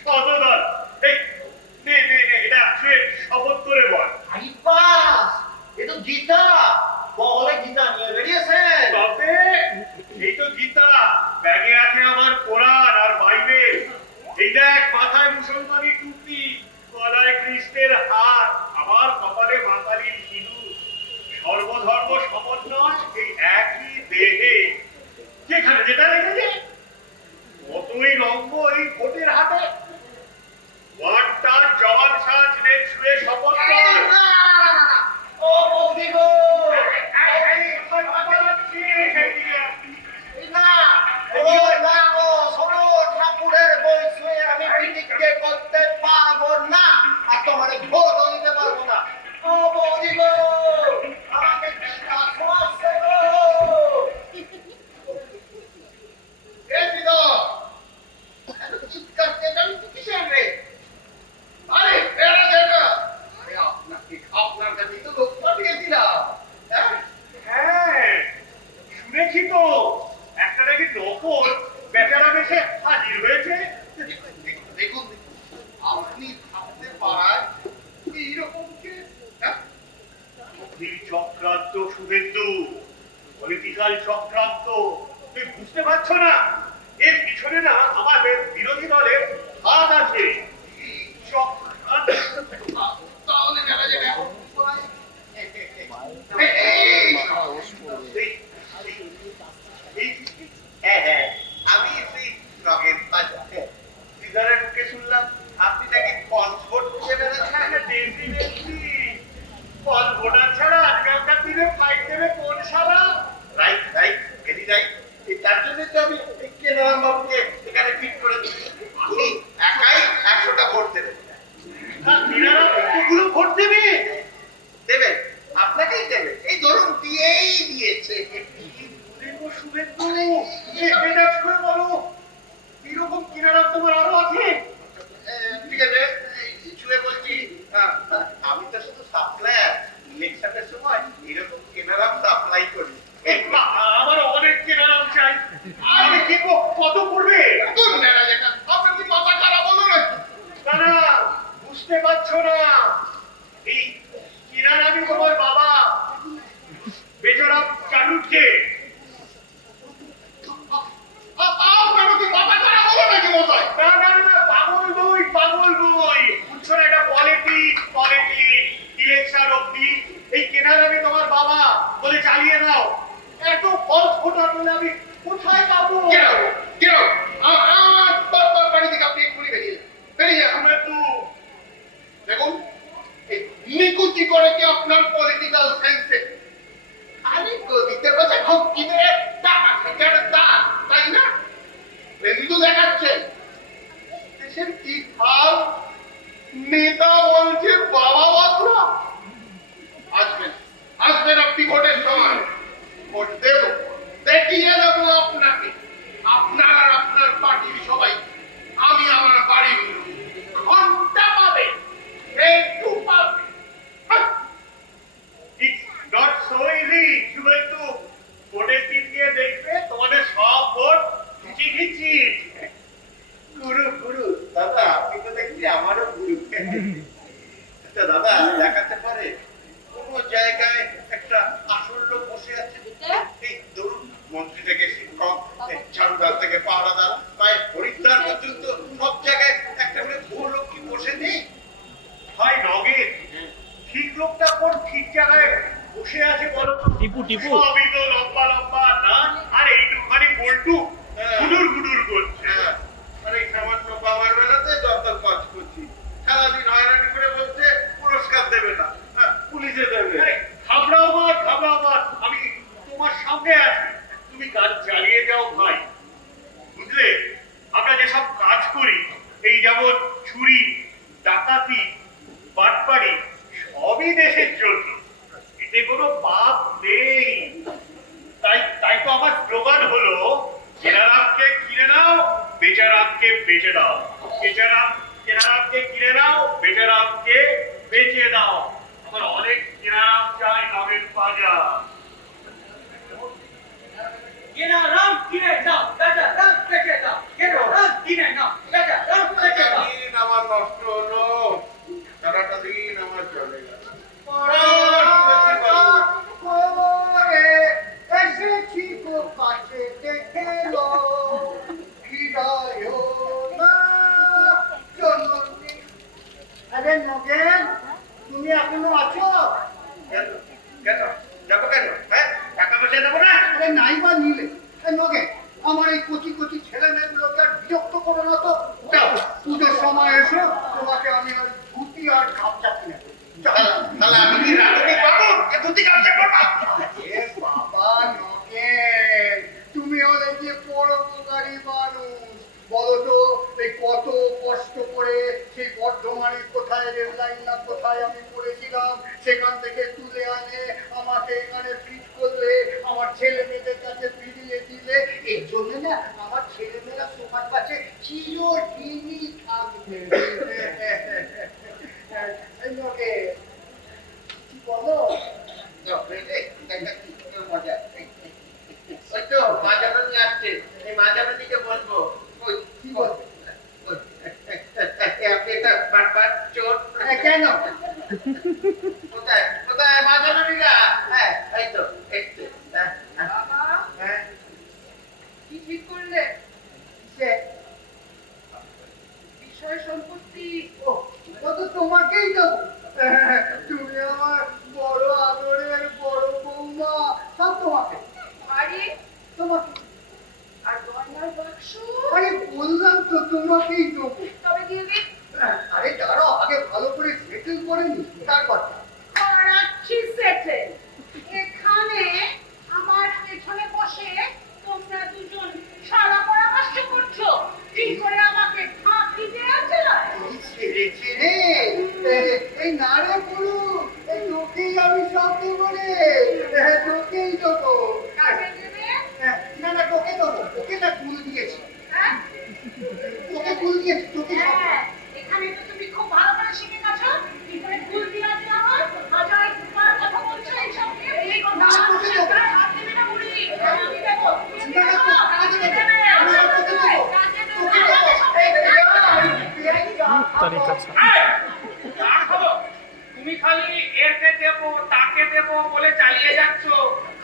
শতদল। এই নে নে নে, এটা শপথ করে বল। আই পাস, এ তো গীতা, বলে গীতা নিয়ে বেরিয়েছেন। তবে এই তো গীতা, ব্যাগে আছে আমার কোরআন আর বাইবেল। এই দেখ, মাথায় মুসলমানি টুপি, গলায় কৃষ্ণের হার, আমার কপালে মাতালির সিঁদুর। সর্বধর্ম সমন্বয় এই একই দেহে, যেখানে যেটা রেখেছে কতই রঙ্গ এই ভোটের হাতে। ওয়ানটার জওয়ান সাজ নেট শুয়ে শপথ কর। ও বৌদি গো, না ও না গো, শোনো, ঠাকুরের বই ছুঁয়ে আমি পিটিকে করতে পারবো না, আর তোমার ভোট দিতে পারবো না। ও বৌদি গো, আমাকে চিন্তা শোনাচ্ছে গো। চিৎকার চেঁচামেচি তো কিসের রে? আরে বেড়া জায়গা, আপনার কাছেই তো লোক পাঠিয়েছিলাম। হ্যাঁ, শুনেছি তো, একটা নাকি নকল বেচারা বেশে হাজির হয়েছে। দেখুন, আপনি থাকতে পারায় এইরকম কে? চক্রান্ত শুভেন্দু, পলিটিক্যাল চক্রান্ত, তুই বুঝতে পারছো না? এর পিছনে না আমাদের বিরোধী দলের হাত আছে। তাহলে জানা যাবে এখন হ্যাঁ হ্যাঁ, আমি সেই রগের বাচ্চা। সিগারেট মুখে শুনলাম আপনি নাকি পাসপোর্ট খুঁজে বেড়াচ্ছেন। ফল ভোটার ছাড়া আজকালকার দিনে ফাইট দেবে কোন সারা? Right right, very right. তার জন্য তো আমি কেনারাম বাবুকে এখানে ফিট করে দিচ্ছি। আপনি একাই 100টা ভোট দেবেন। এগুলো ভোট দেবে? দেবেন, আপনাকেই দেবে। এই ধরুন দিয়েই দিয়েছে। শুভেন্দু, এটা শুনে বলো, এরকম কিনারা তোমার আরো আছে? ঠিক আছে, ছুঁয়ে বলছি, আমি তো শুধু সাপ্লায়ার। ইলেকশনের সময় এরকম কেনারাম সাপ্লাই করি। আমার অনেক কেনারাম চাই। আমি কিনবো, কত পড়বে? কোন বেড়া জায়গা, আপনার কি মাথা খারাপ হলো নাকি? না না, বুঝতে পারছো না, এই কিনারামি তোমার বাবা বেচারা চাটুর্যে। আপনারও কি মাথা খারাপ হলো নাকি মশাই? না না না, পাগল নই, পাগল নই, বুঝছো না? এটা পলিটিক্স, পলিটিক্স। ইলেকশন অব্দি এই কেনারামি তোমার বাবা বলে চালিয়ে নাও। এত ফলস ভোটার বলে আমি কোথায় পাবো? কেন আমার বাড়ি থেকে আপনি এক্ষুনি বেরিয়ে যান, বেরিয়ে যান। দেখুন, এই নিকুচি করে কি আপনার পলিটিক্যাল সায়েন্সে আরে গদিতে বসে খুব কিনে টাকা খেতে তাই না? বিন্দু দেখাচ্ছেন দেশের কি হাল। নেতা বলছে বাবা বাতরা। আসবেন আসবেন আপনি ভোটের সময়, ভোট দেব, দেখিয়ে দেবো আপনাকে, আপনার আর আপনার পার্টির সবাই। আমি আমার বাড়ির ঘন্টা পাবে, একটু পাবে। কি কিন্তু ভোটের দিন গিয়ে দেখবে তোমাদের সব ভোট খিচি গুরু গুরু দাদা আপনি তো দেখছি আমারও গুরু আচ্ছা দাদা দেখাতে পারে কোন জায়গায় একটা আসল লোক বসে আছে এই ধরুন মন্ত্রী থেকে শিক্ষক ঝাড়ুদার থেকে পাহারাদার তাই হরিদ্বার পর্যন্ত সব জায়গায় একটা করে ভুয়ো লোক কি বসে নেই? ভাই নগেন ঠিক লোকটা কোন ঠিক জায়গায় বসে আছে বলো তো? টিপু টিপু সবই তো লম্বা লম্বা নাক আর এইটুখানি বল্টু গুডুর গুডুর করছে। হ্যাঁ, আর এই সামান্য বাবার বেলাতে দরকার কাজ করছি সারাদিন হয়রানি করে বলছে পুরস্কার দেবে না, হ্যাঁ, পুলিশে দেবে। আরে, ঘাবড়াও মা আমি তোমার সামনে আছি, তুমি কাজ চালিয়ে যাও ভাই। বুঝলে আমরা যেসব কাজ করি এই যেমন চুরি ডাকাতি বাটপাড়ি সবই দেশের জন্য, এতে কোনো পাপ নেই। তাই তো আমার স্লোগান হলো কেনারামকে কিনে নাও বেচারামকে বেচে দাও, কেনারামকে কিনে নাও বেচারামকে বেচে দাও। আমার অনেক কেনারাম চাই নগেন বাজার। কেনারাম কিনে নাও বেচারাম বেচে দাও, কেনারাম কিনে নাও বেচারাম বেচে দাও। দিন আমার নষ্ট হলো, সারাটা দিন আমার চলে গেল। এসেছি গো কাছে দেখে লো হৃদয় না জননী। আরে নগেন তুমি এখনো আছো? কেন কেন যাবো কেন? হ্যাঁ, টাকা পয়সা দেবো না? আরে নাই বা নিলে নগেন আমার এই কচি কচি ছেলে মেয়েগুলোকে আর বিরক্ত করো না তো। যাও, পুজোর সময় এসো, তোমাকে আমি ওই ধুতি আর গামছা কিনে দেবো। তাহলে আমি কি রাখতে পাবো? ধুতি গামছা করবো? এ বাবা নগেন, তুমি হলে যে পরোপকারী মানুষ। বলো তো এই কত কষ্ট করে সেই বর্ধমানের কোথায় রেল লাইন না কোথায় আমি পড়েছিলাম, সেখান থেকে তুলে আনে আমাকে এখানে ফিট করলে, আমার ছেলে মেয়েদের কাছে ফিরিয়ে দিলে। এর জন্য না আমার ছেলে মেয়েরা তোমার কাছে চিরদিনই থাকবে। এই নগেন, কি বলো? মজা ওই তো মাঝামাঝি আসছে, এই মাঝামাঝিকে বলবো ওই কি বলবো? আপনি একটা বাটপার চোর। কেন? কোথায় কোথায় মাঝামাঝিরা? হ্যাঁ এই তো একটু বাবা হ্যাঁ কি ঠিক করলে? সে বিষয় সম্পত্তি ও তো তোমাকেই দেবো। তুমি আমার বড় আদরের বড় বৌমা, সব তোমাকে আরে তোমাকে। আর গয়নার বাক্স আরে বললাম তো তোমাকেই দেবো। তবে দিয়ে দে। আরে দাঁড়াও, আগে ভালো করে সেটেল করে নি তারপর। করাচ্ছি সেটেল। এখানে আমার পেছনে বসে তোমরা দুজন সারা পরামর্শ করছো কি করে আমাকে ফাঁকি দেওয়া যায়। ছেড়েছে রে, এই না রে বলু, এই তোকেই আমি সব দেবো রে, তোকেই দেবো। কাকে দেবে? না না তোকে দেবো, তোকে না ফুল দিয়েছি, হ্যাঁ তোকে ফুল দিয়েছি, তোকে সব দেবো। হ্যাঁ, এখানে তো তুমি খুব ভালো করে শিখে গেছো কি করে ফুল দেওয়া যায় আমার। হাজার তোমার কথা বলছো এইসব নিয়ে। এই কথা তোকে দেবো। হাত দেবে না বলি, আমি দেবো। তুমি না, না, দেবো, তোকে তুমি দেবো। দেবে, আমি আমি তোকে দেবো। দেবো। কাকে দেবো? তোকে দেবো। তুমি খালি এতে দেবো তাকে দেবো বলে চালিয়ে যাচ্ছ,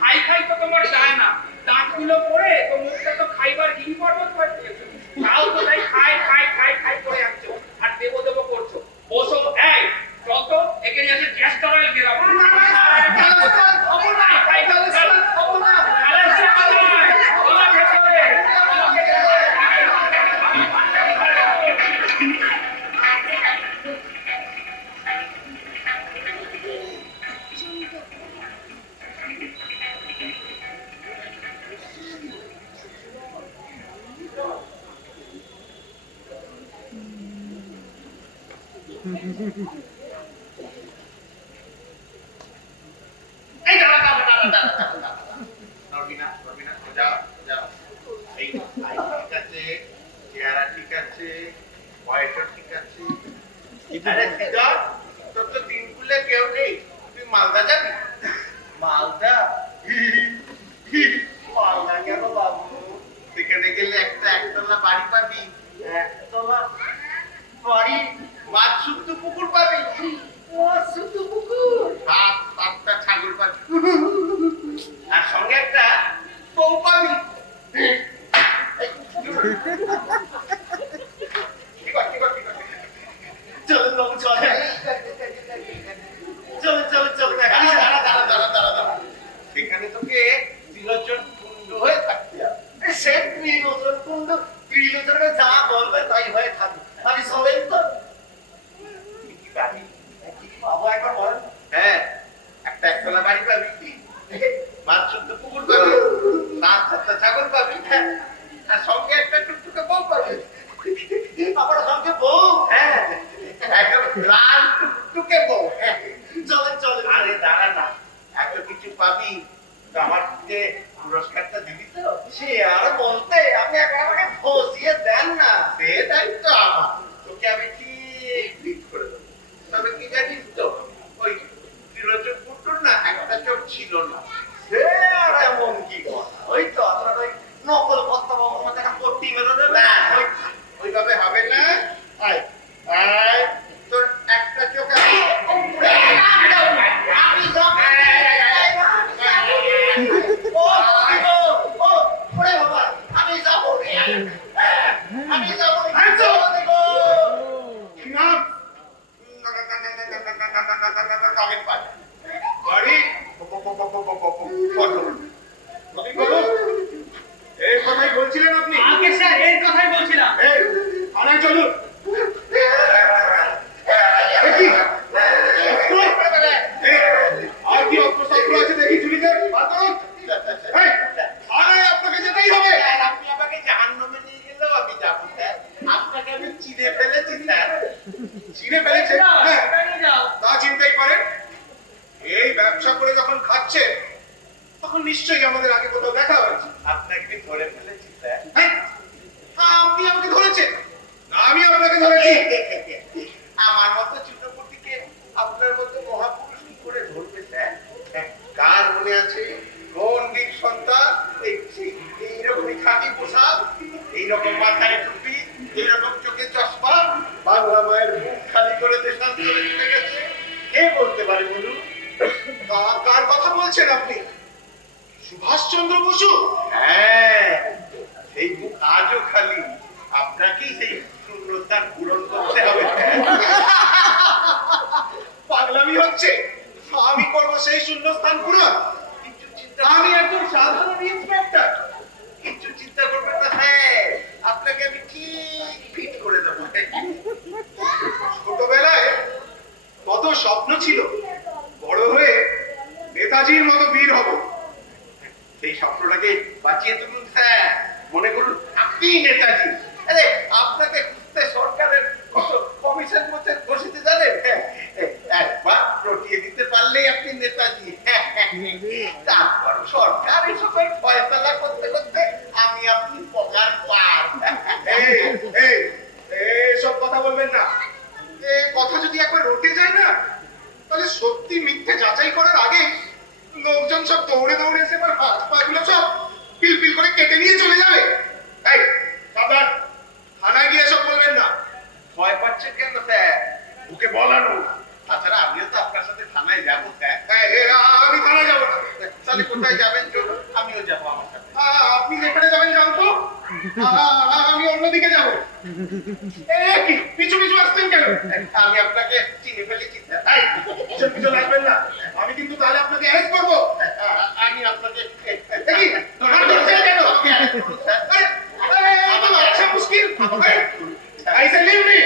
খাই খাই তো তোমার যায় না। দাঁতগুলো পড়ে তো মুখটা তো খাইবার ঘি পর্বত করে দিয়েছো, তাও তো তাই খাই খাই খাই খাই করে যাচ্ছ আর দেবো দেবো করছো। বসো, এই যত এখানে এসে গ্যাসটা অয়েল গেলাম এই দাঁড়া নড়বি না যাও যাও। এই ঠিক আছে, চেহারা ঠিক আছে, বয়সও ঠিক আছে। আরে শ্রীধর, তোর তো দিনগুলো কেউ নেই, তুই মালদা যাবি? মালদা? বাচ্চা কুকুর পাবি, সাত সাতটা ছাগল পাবি, আর সঙ্গে একটা টুকটুকে বউ পাবি। আবার সঙ্গে বউ। হ্যাঁ, একটা লাল টুকটুকে বউ। চলেন চলেন। আরে দাঁড়া না, এত কিছু পাবি তো আমার যে পুরস্কারটা দিবি তো? সে আর বলতে, আপনি একবার আমাকে ফসিয়ে দেন না। সে দায়িত্ব আমার, তোকে আমি ঠিক ঠিক করে দেবো। তবে কি জানিস তো, ওই ত্রিলোচন কুট্টুর না একটা চোখ ছিল না। সে আর এমন কি কথা, ওই তো আপনার ওই নকল কর্তা বাবুর মধ্যে একটা পট্টি মেরে দেবে। না, ওইভাবে হবে না। আয় আয়, তোর একটা চোখ আমি আমি যাবো। ও, ও, ওরে বাবা, আমি যাবো রে। আমি যাবো রে। কি নাম? কাগজ পাই। বাড়ি? বর্ধমান। নবীন বাবু, এই কথাই বলছিলেন আপনি? আগে স্যার এর কথাই বলছিলাম। এই, থানায় চলুন। এ কি? অস্ত্র? এই, আর কি অস্ত্রশস্ত্র আছে দেখি ঝুলিতে? বার করুন। এই, থানায় আপনাকে যেতেই হবে। স্যার, আপনি আমাকে জাহান্নামে নিয়ে গেলেও আমি যাবো স্যার। আপনাকে আমি চিনে ফেলেছি স্যার। চিনে ফেলেছে? হ্যাঁ, এখানে যাও। তা চিন্তাই করেন। এই ব্যবসা করে যখন খাচ্ছে তখন নিশ্চয়ই আমাদের আগে কোথাও দেখা হয়েছে। আপনাকে ধরে ফেলেছি স্যার। হ্যাঁ? আপনি আমাকে ধরেছেন না, আমি আপনাকে ধরেছি। আমার মতো ছোটপুটিকে আপনার মতো মহাপুরুষ কি করে ধরবে স্যার? কার মনে আছে কোন দিক সন্তান এইরকমই খাঁটি পোশাক, এইরকম মাথায় টুপি, এইরকম চোখে চশমা, বাংলা মায়ের বুক খালি করে দেশান্তরে চলে গেছে? কে বলতে পারে বলুন? কার কথা বলছেন আপনি? সুভাষচন্দ্র বসু? হ্যাঁ, সেই বুক আজও খালি। আপনাকেই সেই শূন্যস্থান পূরণ করতে হবে। পাগলামি হচ্ছে? আমি করবো সেই শূন্যস্থান পূরণ? কিছু চিন্তা আমি একজন সাধারণ ইন্সপেক্টর। কিছু চিন্তা করবেন না স্যার, আপনাকে আমি ঠিক ফিট করে দেবো। ছোটবেলায় কত স্বপ্ন ছিল, বড় হয়ে নেতাজির মতো বীর হব। সেই স্বপ্নটাকে বাঁচিয়ে তুলুন স্যার। মনে করুন আপনি নেতাজি। আরে আপনাকে খুঁজতে সরকারের কত কমিশন বসিতে জানেন? একবার রটিয়ে দিতে পারলেই আপনি নেতাজি। তারপর সরকার এসবের ফয়সালা করতে করতে আমি আপনি পগার পার। এই, এই, এসব কথা বলবেন না। এ কথা যদি একবার রটে যায় না, তাহলে সত্যি মিথ্যে যাচাই করার আগে লোকজন সব দৌড়ে দৌড়ে এসে আমার হাত পা গুলো সব পিল পিল করে কেটে নিয়ে চলে যাবে। এই, সাবধান, থানায় গিয়ে এসব বলবেন না। ভয় পাচ্ছেন কেন স্যার? ওকে বলানো। তাছাড়া আমিও তো আপনার সাথে থানায় যাবো স্যার। আমি থানায় যাবো না। তাহলে কোথায় যাবেন চলুন, আমিও যাবো আমার সাথে। আপনি যেখানে যাবেন যান তো, আমি অন্যদিকে যাবো। কি পিছু পিছু আসছেন কেন? আমি আপনাকে চিনে ফেলেছি স্যার। এই, পিছন পিছন আসবেন না, আমি কিন্তু তাহলে আপনাকে অ্যারেস্ট করবো। আমি আপনাকে দেখি তোমার ধরছেন কেন? আরে, এই তো আচ্ছা মুশকিল। এই সে লিভ মি।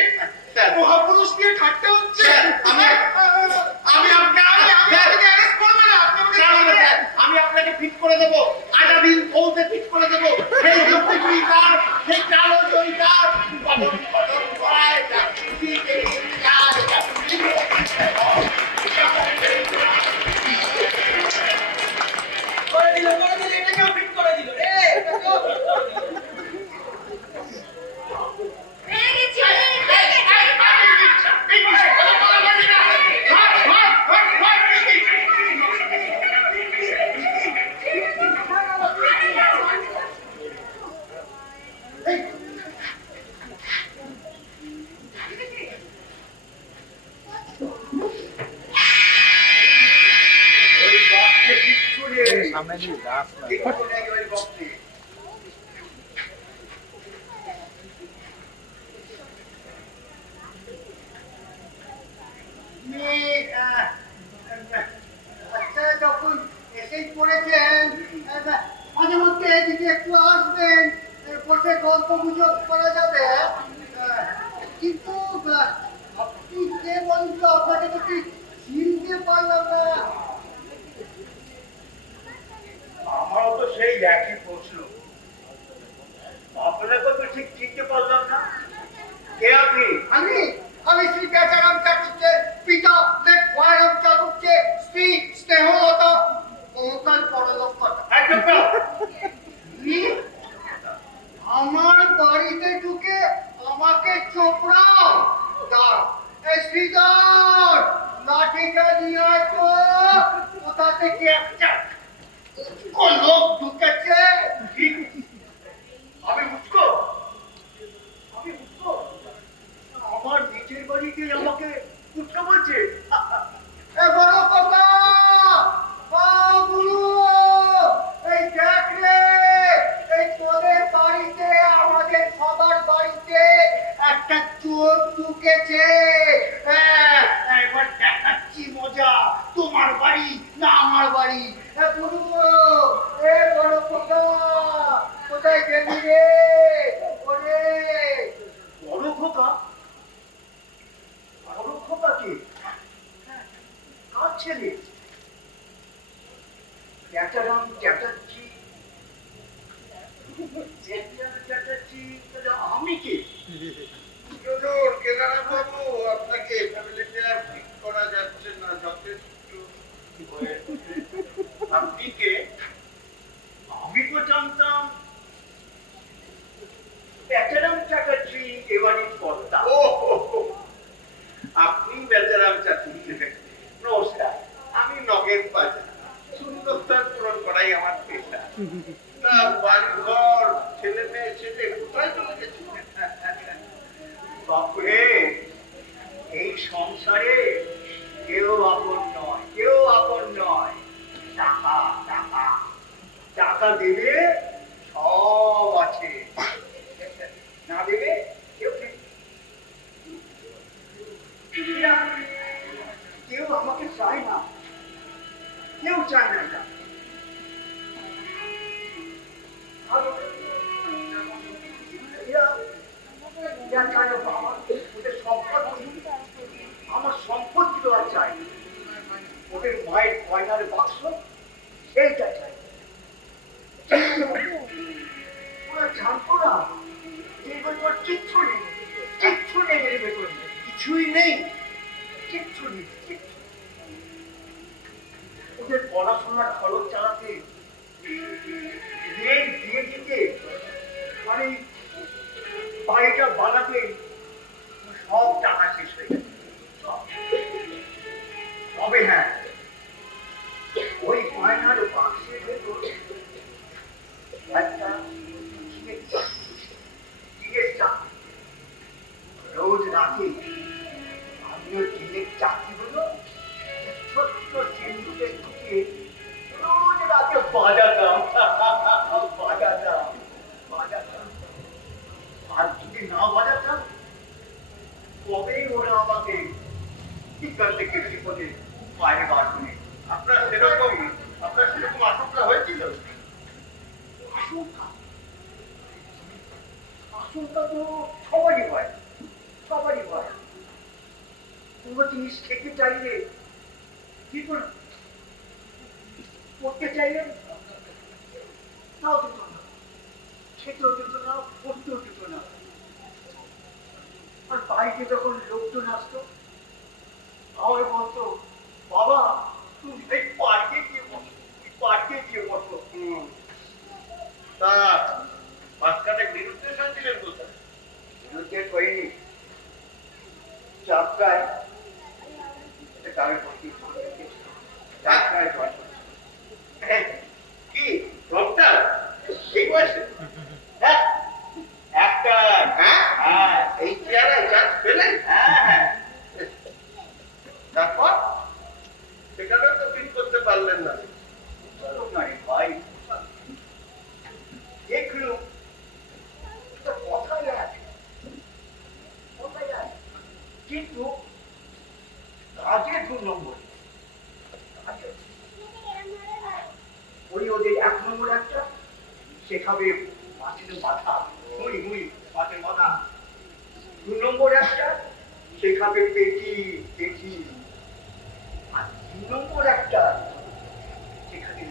মহাপুরুষ দিয়ে ঠাট্টা হচ্ছে। আমি আপনাকে অ্যারেস্ট করবে না, আপনি আমাকে আমি আপনাকে ফিট করে দেবো। আজাদিন ফৌজে ফিট করে দেবো। সেই লক্ষ্মী কার, সেই কালো জয়িকার, কদম কদম করায় যাচ্ছি এই কাজ। করে দিল, এটাকেও ফিট করে দিল রে, এটাকেও ফিট করে দিল। ওই বাপকে ফিট করে সামনে দিয়ে গাছ না। এই করে একেবারে বক্তি। আচ্ছা, যখন এসেই পড়েছেন, মাঝে মধ্যে এদিকে একটু আসবেন, বসে গল্প গুজব করা যাবে। কিন্তু আপনি কে বলুন তো, আপনাকে তো ঠিক চিনতে পারলাম না। একই প্রশ্ন। আপনাকে তো ঠিক চিনতে পারলাম না, কে আপনি? আমি শ্রী বেচারাম চাটুর্যের পিতা, লেট ভয়ানক চাটুর্যের স্ত্রী স্নেহলতা, মমতার পরলোক কথা। একদম না। আমার বাড়িতে ঢুকে আমাকে চোপড়াও। দাঁড়, এই শ্রীধর, লাঠিটা নিয়ে আয় তো। কোথা থেকে একটা উটকো লোক ঢুকেছে। ঠিক, আমি উঠবো, আমি উঠবো। আমার নিজের বাড়িতে আমাকে উঠতে বলছে। এ বড় কথা, বাবুলু, এই দেখ রে, এই তোদের বাড়িতে, আমাদের সবার বাড়িতে একটা চোর ঢুকেছে। হ্যাঁ, এবার দেখাচ্ছি মজা, তোমার বাড়ি না আমার বাড়ি। এ বুলু, এ বড় কথা, কোথায় গেলি রে? ওরে বড় খোকা? বড় খোকা কে? কার ছেলে? বেচারাম চ্যাটার্জি। চ্যাটার্জি, তাহলে আমি কে? হুজুর, কেদারা বাবু, আপনাকে ফ্যামিলিতে আর ঠিক করা যাচ্ছে না, যথেষ্ট হয়েছে। আপনি কে? আমি তো জানতাম বেচারাম চ্যাটার্জি এবারই কর্তা। ও হো হো, আপনি বেচারাম চাটুর্য। নমস্কার, আমি নগেন বাজার। সুন্দরতার পূরণ করাই আমার পেশা। না, বাড়ি ঘর, ছেলে মেয়ে, ছেলে কোথায় চলে গেছে? বাপরে, এই সংসারে কেউ আপন নয়, কেউ আপন নয়। টাকা, টাকা, টাকা দিলে সব আছে, না দিলে কেউ নেই। এরা কেউ আমাকে চায় না, কেউ চায় না এটা। আমার সম্পত্তি তো আর চাই, ওদের মায়ের গয়নার বাক্স সেইটা চাই। ওরা জানতো না যে এবার কিচ্ছু নেই, কিচ্ছু নেই এর ভেতরে, কিছুই নেই, কিচ্ছু নেই, কিচ্ছু। ওদের পড়াশোনার খরচ চালাতে, রেট দিয়ে দিতে, মানে বাড়িটা বানাতে সব টাকা শেষ হয়ে গেছে। তবে হ্যাঁ, ওই গয়নার বাক্সের ভেতর একটা টিনের চাকরি। রোজ রাতে আমিও টিনের চাকরিগুলো ছোট্ট সিন্ধুকে ঢুকিয়ে রোজ রাতে বাজাতাম, বাজাতাম, বাজাতাম। আর যদি না বাজাতাম, তবেই ওরা আমাকে বিকাল থেকে বিপদে বাইরে বার করে। আপনার সেরকম আশঙ্কা হয়েছিল? আশঙ্কা, আশঙ্কা তো সবারই হয়, সবারই হয়। কোনো জিনিস খেতে চাইলে কি করে, পড়তে চাইলে তাও দিত না, খেতেও দিত না, পড়তেও দিত না। আর বাড়িতে যখন লোকজন আসতো, আমার বলতো, বাবা তুমি এই পার্কে গিয়ে বসো, পার্কে গিয়ে বসো। তা মাঝখানে নিরুদ্দেশন ছিলেন কোথায়? বিরুদ্ধে করিনি, যাত্রায় তার ভর্তি যাত্রায় জয় করেছে। কি রংটা এই বয়সে? হ্যাঁ, একটা, হ্যাঁ, হ্যাঁ, এই চেয়ারে চান্স পেলেন? হ্যাঁ, হ্যাঁ। তারপর সেখানেও তো ফিট করতে পারলেন না। চলো না রে ভাই, দেখলো এটা কথায় আছে, কথায় আছে, কিন্তু কাজে 2 নম্বর। ওই ওদের 1 নম্বর একটা শেখাবে মাছের মাথা, মুড়ি মুড়ি মাছের মাথা। 2 নম্বর একটা শেখাবে পেটি পেটি। আর 3 নম্বর একটা সেখানে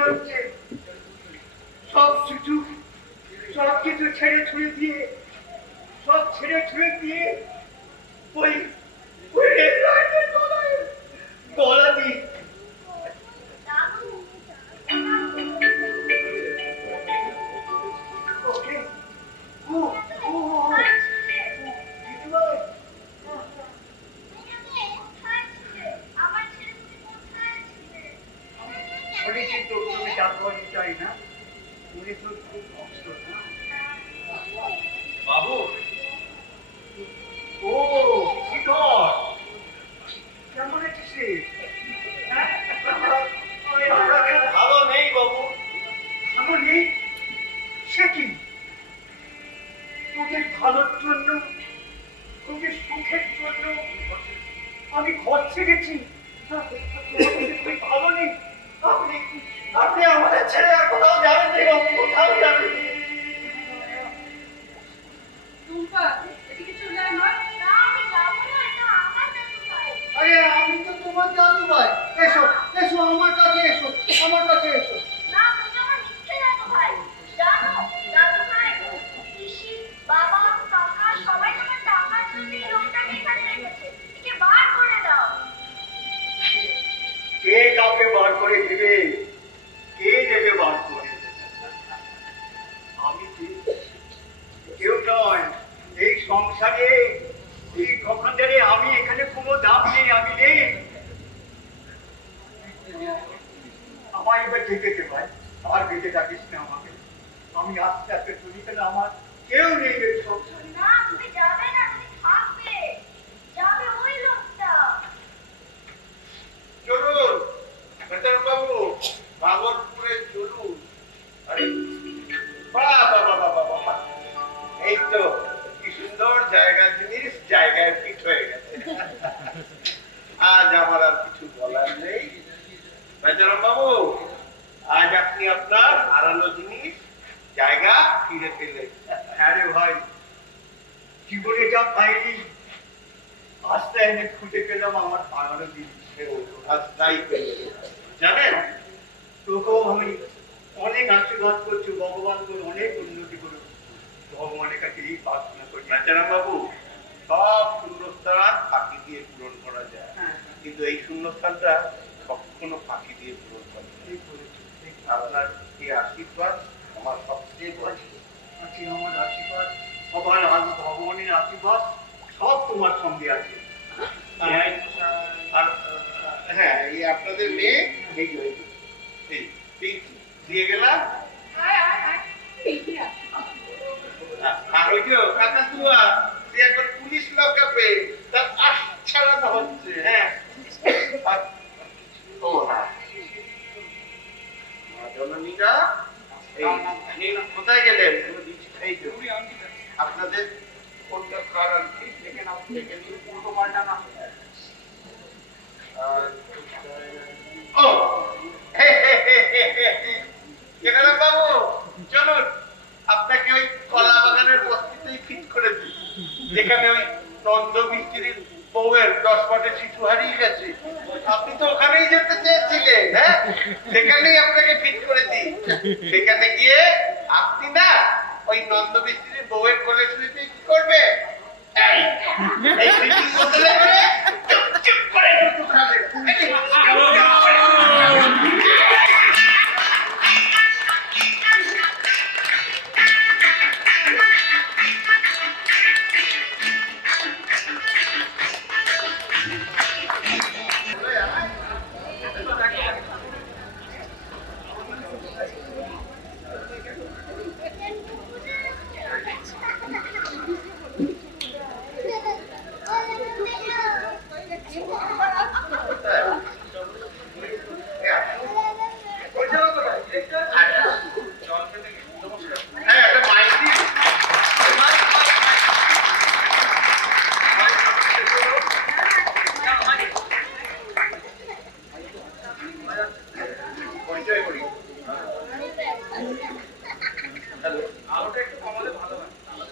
মনে হচ্ছে সব কিছু ছেড়ে ছুড়ে দিয়ে ওই রেল লাইনের গলা দিয়ে ওকে কিন্তু তুমি জানতে চাই না উনি তো খুব কষ্ট না বাবু ও শিখর কেমন আছিস রে ভালো নেই বাবু ভালো নেই সে কি তোদের ভালোর জন্য তোদের সুখের জন্য আমি ঘর ছেড়েছি তুই ভালো নেই আপনি আমাদের ছেড়ে আর কোথাও যাবেন নি বাবু কোথাও যাবেন নি টুম্পা এদিকে চলে আয় মা আরে আমি তো তোমার দাদু ভাই এসো এসো আমার কাছে এসো না তুমি আমার মিথ্যে দাদু ভাই জানো দাদু ভাই পিসি বাবা কাকা সবাই তোমার টাকার জন্য এই লোকটাকে এখানে রেখেছে একে বার করে দাও কে কাউকে বার করে দিবে কে দেবে বার করে আমি কেউ নয় এই সংসারে এই কখনদারে আমি এখানে কোনো দাম নেই আমি নেই আমায় এবার যেতে ভাই আর বেঁচে থাকিস না আমাকে আমি আস্তে আস্তে চলি কেন আমার কেউ নেই এই সংসারে না তুমি যাবে না তুমি থাকবে যাবে ওই লোকটা চলুন বেতন বাবু ভাগলপুরে চলুন আরে বাবা এই তো কি সুন্দর জিনিস জায়গায় ফিট হয়ে গেছে আজ আমার আর কিছু বলার নেই বেতন বাবু আজ আপনি আপনার হারানো জিনিস জায়গা ফিরে পেলেন। হ্যাঁ রে ভাই জীবনে যা পাইনি আস্তে এনে খুঁজে পেলাম আমার হারানো জিনিস আজ তাই পেলেন জানেন তোকেও আমি অনেক আশীর্বাদ করছি ভগবান তোর অনেক উন্নতি করুক ভগবানের কাছে এই প্রার্থনা করি বেচারাম বাবু সব শূন্যস্থান ফাঁকি দিয়ে পূরণ করা যায় কিন্তু এই শূন্যস্থানটা কখনো ফাঁকি দিয়ে পূরণ করা যায় না। আপনার এই আশীর্বাদ আমার সবচেয়ে বড় আজকে আমার আশীর্বাদ সবার ভগবানের আশীর্বাদ সব তোমার সঙ্গে আছে আর হ্যাঁ এই আপনাদের মেয়ে এই দিয়ে গেলাম আর ওই যে কাকাতুয়া সে এখন পুলিশ লকআপে তার আশ ছাড়ানো হচ্ছে হ্যাঁ ও না জননীরা এই কোথায় গেলেন এই যে আপনাদের কোনটা কার আর কি দেখেন আপনি দেখে নিন পুরো পাল্টা না ও এখানে বাবু চলুন আপনাকে ওই কলা বাগানের বস্তিতেই ফিট করে দিই যেখানে ওই নন্দ মিস্ত্রির বউয়ের 10 পাটে শিশু হারিয়ে গেছে আপনি তো ওখানেই যেতে চেয়েছিলেন হ্যাঁ সেখানেই আপনাকে ফিট করে দিই সেখানে গিয়ে আপনি না ওই নন্দ মিস্ত্রির বউয়ের কোলে শুয়ে কি করবে এই ফিটিং বদলে করে চুপ করে একটু খাবে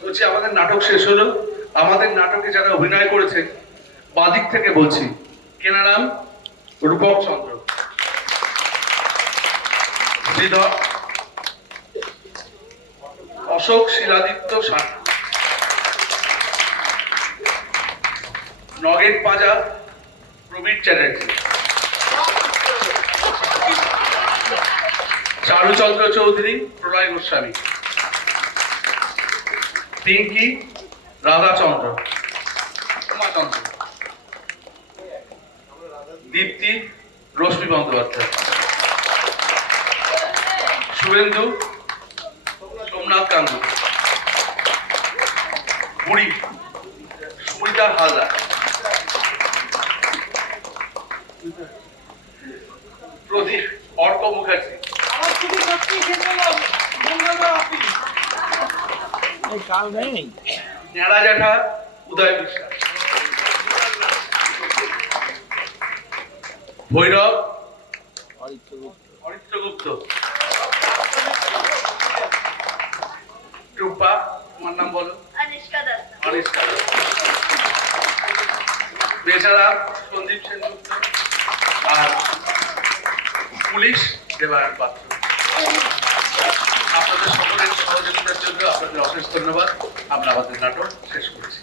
বলছি আমাদের নাটক শেষ হলো আমাদের নাটকে যারা অভিনয় করেছে বাদিক থেকে বলছি কেনার নাম রূপক চন্দ্র শ্রীধর, অশোক শিলাদিত্য সাহা, নগেন পাজা প্রবীর চ্যাটার্জি, চারুচন্দ্র চৌধুরী প্রলয় গোস্বামী, পিঙ্কি রাধাচন্দ্র, উমাচন্দ্র, দীপ্তি রশ্মি বন্দ্যোপাধ্যায়, শুভেন্দু সোমনাথ কান্দু, বুড়ি সুমিতা হালদার, প্রদীপ অর্ক মুখার্জি, কাল নেই ন্যাড়া জ্যাঠা উদয় বিশ্বাস, ভৈরব অরিত্র গুপ্ত, রূপা, তোমার নাম বলো? অনুষ্কা দাস। অনুষ্কা দাস। বেচারা সন্দীপ সেনগুপ্ত আর পুলিশ দেবায়ন পাত্র। আপনাদের সকলের সহযোগিতার জন্য আপনাদের অশেষ ধন্যবাদ। আমরা আমাদের নাটক শেষ করছি।